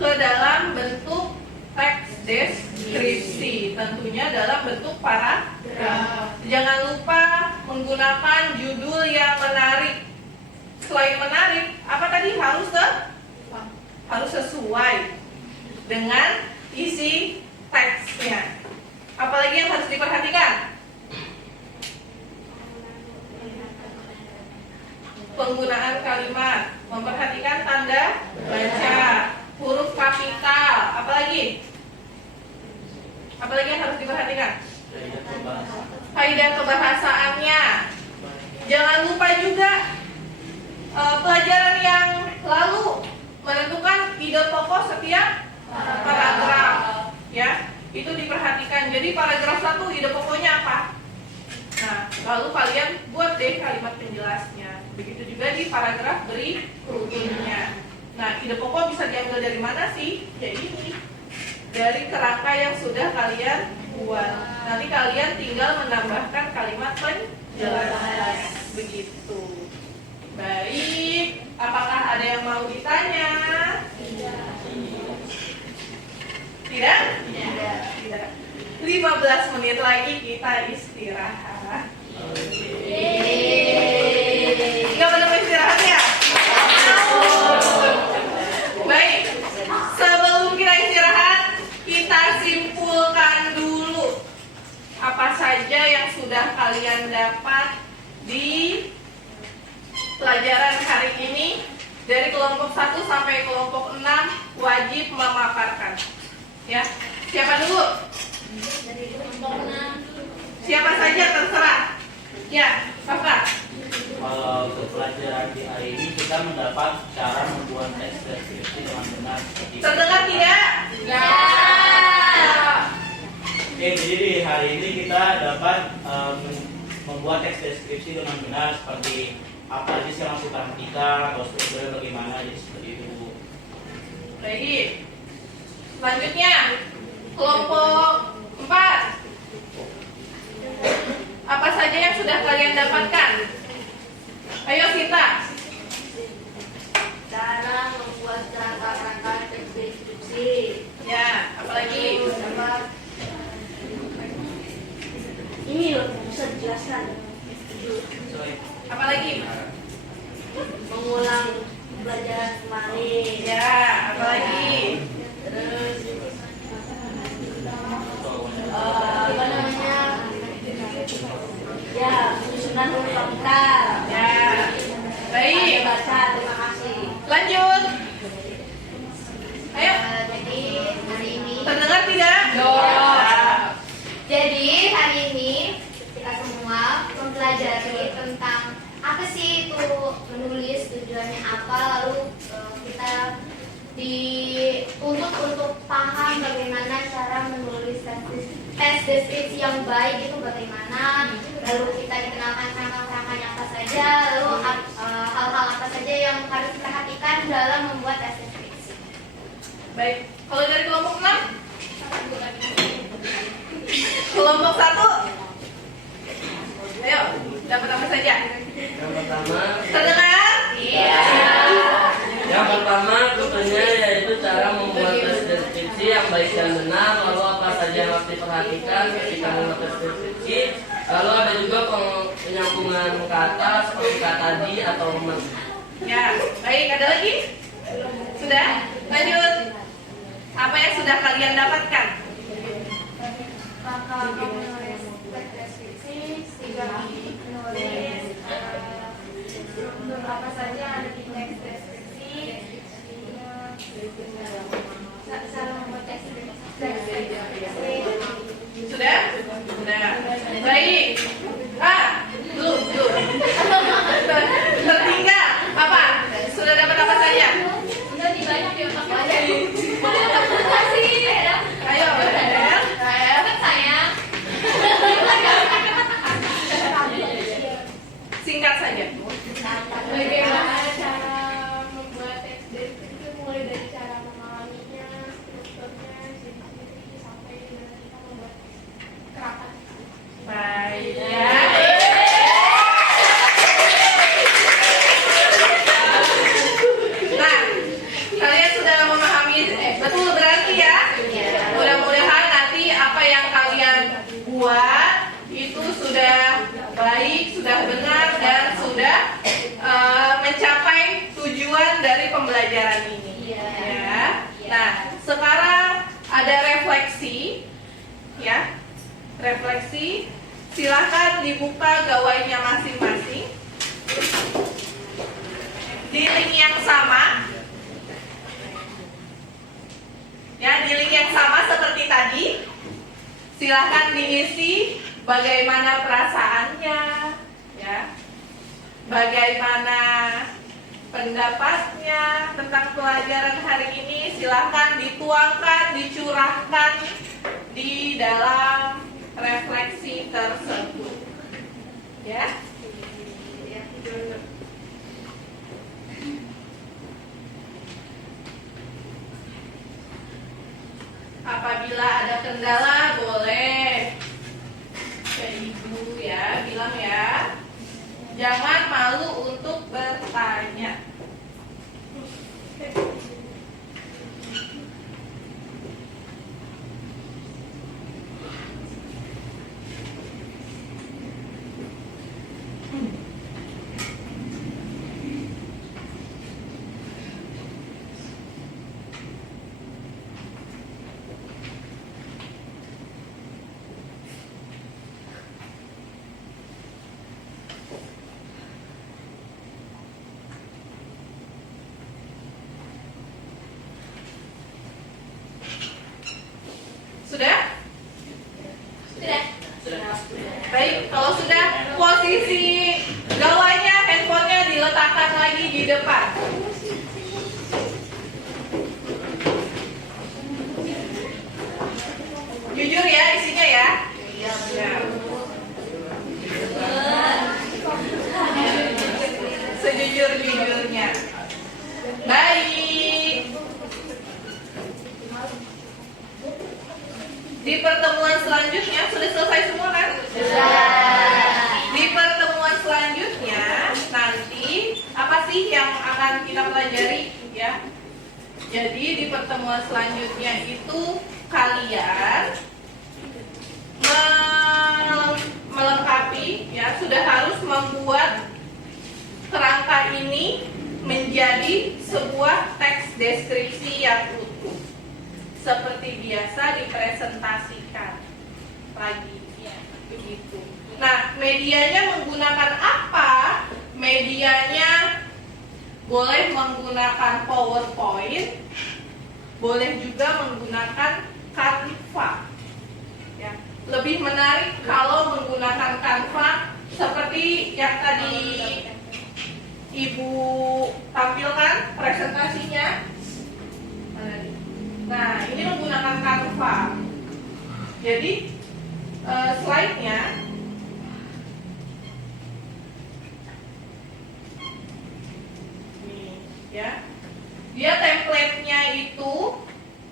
ke dalam bentuk teks deskripsi, tentunya dalam bentuk paragraf. Jangan lupa menggunakan judul yang menarik. Selain menarik, apa tadi harus sesuai dengan isi teksnya. Apalagi yang harus diperhatikan? Penggunaan kalimat, memperhatikan tanda baca, huruf kapital, apalagi yang harus diperhatikan? Kaidah kebahasaannya. Jangan lupa juga pelajaran yang lalu menentukan ide pokok setiap paragraf, ya. Itu diperhatikan. Jadi paragraf 1 ide pokoknya apa? Nah, lalu kalian buat deh kalimat penjelasnya. Begitu juga di paragraf berikutnya. Nah, ide pokok bisa diambil dari mana sih? Ya ini, dari kerangka yang sudah kalian buat. Nanti kalian tinggal menambahkan kalimat penjelasan. Begitu. Baik, apakah ada yang mau ditanya? Tidak? Tidak. 15 menit lagi kita istirahat. Nggak pada mau istirahat ya? Baik, sebelum kita istirahat, kita simpulkan dulu apa saja yang sudah kalian dapat di pelajaran hari ini. Dari kelompok 1 sampai kelompok 6 wajib memaparkan. Ya, siapa dulu? Dari kelompok 6. Siapa saja terserah. Ya, Safra. Kalau untuk pelajaran di hari ini kita mendapat cara membuat teks deskripsi dengan benar. Terdengar tidak? Ya. Oke, jadi di hari ini kita dapat membuat teks deskripsi dengan benar seperti apa aja sih yang harus diperhatikan atau strukturnya bagaimana, jadi seperti itu. Baik. Selanjutnya, Kelompok 4. Apa saja yang sudah kalian dapatkan? Ayo Sita. Cara membuat kerangka-kerangka teks deskripsi. Ya, apalagi? Ini loh, bisa dijelaskan. Apalagi? Mengulang pelajaran kemarin. Ya, apalagi? Terus apa namanya? Ya, susunan huruf kapital. Ya. Baik. Baca, terima kasih. Lanjut. Ayo. Jadi hari ini Terdengar tidak? Jadi hari ini kita semua mempelajari tentang apa sih itu menulis, tujuannya apa, lalu kita dituntut untuk paham bagaimana cara menulis teks deskripsi yang baik itu bagaimana, lalu kita dikenalkan kerangka-kerangkanya apa saja, lalu hal-hal apa saja yang harus diperhatikan dalam membuat teks deskripsi. Baik. Kalau dari kelompok 6? Kelompok 1? Ayo, dapat apa saja? Yang pertama, Terdengar? yang pertama tentunya yaitu cara membuat teks deskripsi yang baik dan benar. Lalu apa saja yang harus diperhatikan ketika membuat teks deskripsi. Lalu ada juga penyambungan kata seperti kata di atau men. Ya, baik. Ada lagi? Sudah? Lanjut. Apa yang sudah kalian dapatkan? Maka menulis teks deskripsi, menulis struktur apa saja yang ada di teks deskripsi, cara membuat teks deskripsi. Sudah? Sudah. Baik. Belum. Tertinggal. Apa? Sudah dapat apa saja? Udah dibanyak di otak aja. Kasih. Ayo, Rael. Dapat sayang. Singkat saja. Bagaimana cara membuat teks deskripsi mulai dari cara memahaminya, strukturnya, ciri-ciri sampai dengan kita membuat kerangka. Baik. Ya. Nah, kalian sudah memahami betul berarti ya? Mudah-mudahan nanti apa yang kalian buat itu sudah baik, sudah benar dan sudah mencapai tujuan dari pembelajaran ini. Ya. Nah, sekarang ada refleksi, ya. Refleksi. Silahkan dibuka gawainya masing-masing. Di link yang sama. Ya, di link yang sama seperti tadi. Silahkan diisi bagaimana perasaannya, ya. Bagaimana pendapatnya tentang pelajaran hari ini. Silahkan dituangkan, dicurahkan di dalam refleksi tersebut. Ya. Apabila ada kendala boleh ke ibu ya, bilang ya. Jangan malu untuk bertanya. Sudah? Baik, kalau sudah posisi gawainya, handphonenya diletakkan lagi di depan. Jujur ya isinya ya. Ya. Sejujur-jujurnya. Baik. Di pertemuan selanjutnya sudah selesai semua kan? Di pertemuan selanjutnya nanti apa sih yang akan kita pelajari ya? Jadi di pertemuan selanjutnya itu kalian melengkapi ya, sudah harus membuat kerangka ini menjadi sebuah teks deskripsi yang utuh seperti biasa dipresentasikan lagi ya, begitu. Nah, medianya menggunakan apa? Medianya boleh menggunakan PowerPoint, boleh juga menggunakan Canva. Ya, lebih menarik kalau menggunakan Canva seperti yang tadi Ibu tampilkan presentasinya. Nah, ini menggunakan Canva. Jadi slide-nya ya, dia template-nya itu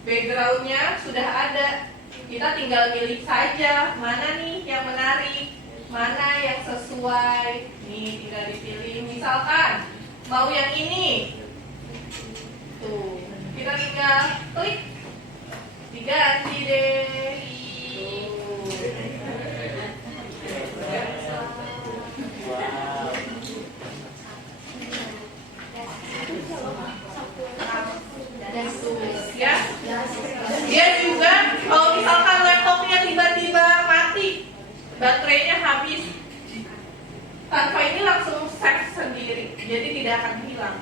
background-nya sudah ada. Kita tinggal pilih saja mana nih yang menarik, mana yang sesuai. Nih tinggal dipilih. Misalkan mau yang ini, tuh kita tinggal klik, diganti deh. Ya, dia juga kalau misalkan laptopnya tiba-tiba mati, baterainya habis, Canva ini langsung save sendiri, jadi tidak akan hilang.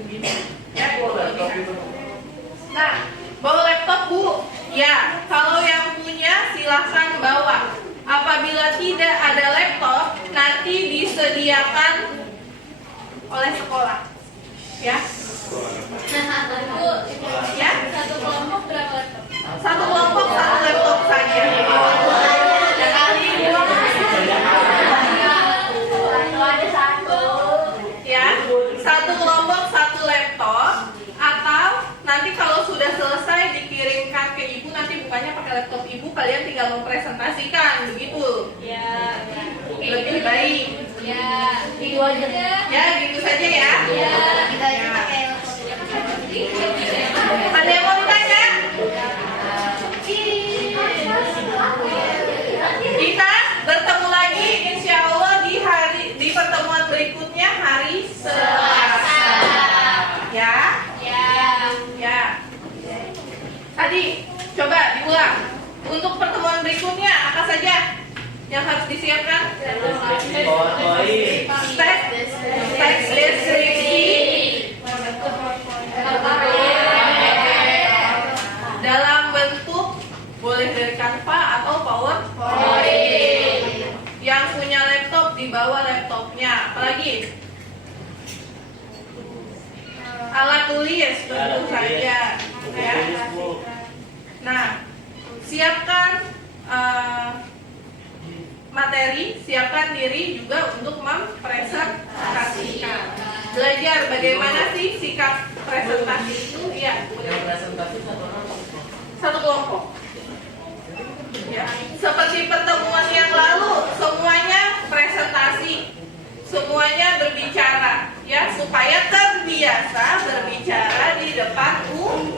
Begini. Ya, nah, bawa laptop Bu? Ya, kalau yang punya silahkan bawa. Apabila tidak ada laptop, nanti disediakan oleh sekolah. Ya. Ya, Satu kelompok berapa laptop? satu kelompok satu laptop saja. Ya, satu kelompok satu laptop, atau nanti kalau sudah selesai dikirimkan ke ibu, nanti bukannya pakai laptop ibu, kalian tinggal mempresentasikan, begitu. Ya. Lebih baik. Ya. Itu aja. Ya, gitu saja ya. Ya. Kita aja pakai Ada yang mau ditanya? Kita bertemu lagi insya Allah di pertemuan berikutnya hari Selasa. Ya? Ya. Tadi coba diulang. Untuk pertemuan berikutnya apa saja yang harus disiapkan? PowerPoint. Teks deskripsi dalam bentuk boleh dari Canva atau PowerPoint. Yang punya laptop dibawa laptopnya. Apalagi? Alat tulis tentu saja. Ya. Nah, siapkan materi, siapkan diri juga untuk mempresentasikan. Belajar bagaimana sih sikap presentasi itu, ya. Yang presentasi Satu kelompok. Ya. Seperti pertemuan yang lalu, semuanya presentasi, semuanya berbicara, ya, supaya terbiasa berbicara di depan umum.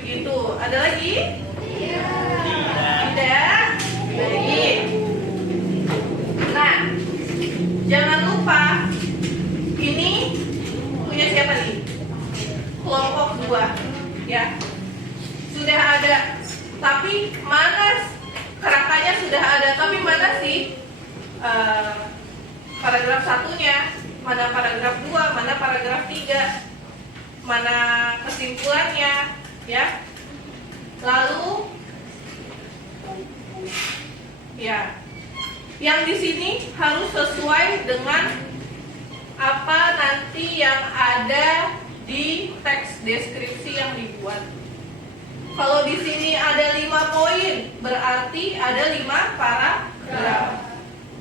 Begitu. Ada lagi? Tidak. Baik. Nah, jangan lupa ini punya siapa nih? Kelompok 2, ya. Sudah ada, tapi mana kerangkanya sudah ada, tapi mana sih paragraf 1-nya, mana paragraf 2, mana paragraf 3, mana kesimpulannya, ya. Lalu ya, yang di sini harus sesuai dengan apa nanti yang ada di teks deskripsi yang dibuat. Kalau di sini ada 5 poin, berarti ada 5 paragraf.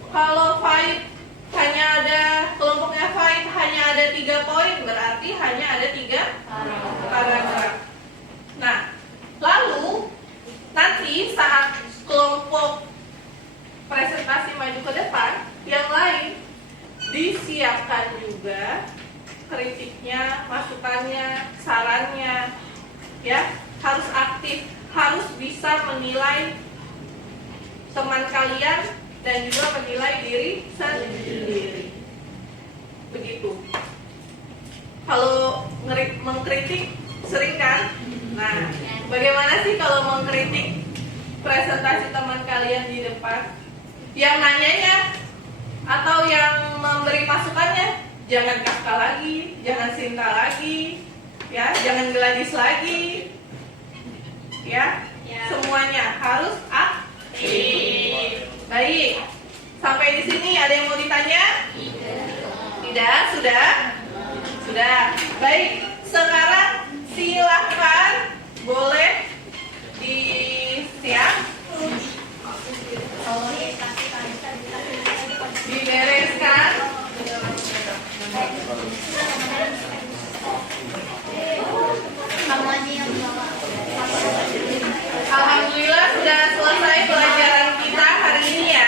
Kalau fight hanya ada, kelompoknya fight hanya ada 3 poin, berarti hanya ada 3 paragraf. Nah, lalu bisa menilai teman kalian dan juga menilai diri sendiri. Begitu. Kalau mengkritik sering kan? Nah, bagaimana sih kalau mengkritik presentasi teman kalian di depan? Yang nanyanya atau yang memberi masukannya, jangan Kafka lagi, jangan Sinta lagi, ya, jangan Gladys lagi, ya, semuanya harus aktif. Baik, sampai di sini ada yang mau ditanya? Tidak, sudah? Sudah. Baik, sekarang silahkan boleh disiap, dibereskan. Alhamdulillah sudah selesai pelajaran kita hari ini ya.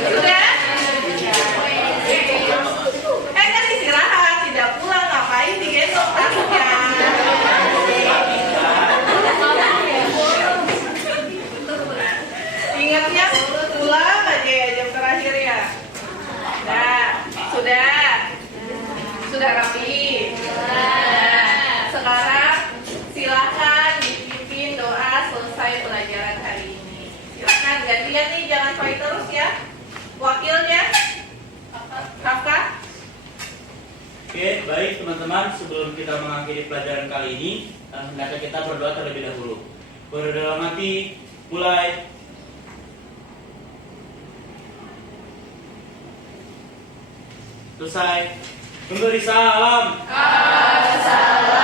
Sudah? Kan istirahat, tidak pulang, ngapain digendong tasnya? Ingatnya pulang aja ya jam terakhir ya. Nah, sudah rapi. Nah, sekarang silakan dipimpin doa selesai pelajaran hari ini. Silakan gantian nih, jangan fight terus ya. Wakilnya, Kafka. Oke, baik teman-teman, sebelum kita mengakhiri pelajaran kali ini, hendaknya kita berdoa terlebih dahulu. Berdoa dalam hati, mulai. Selesai. Memberi salam. Assalam.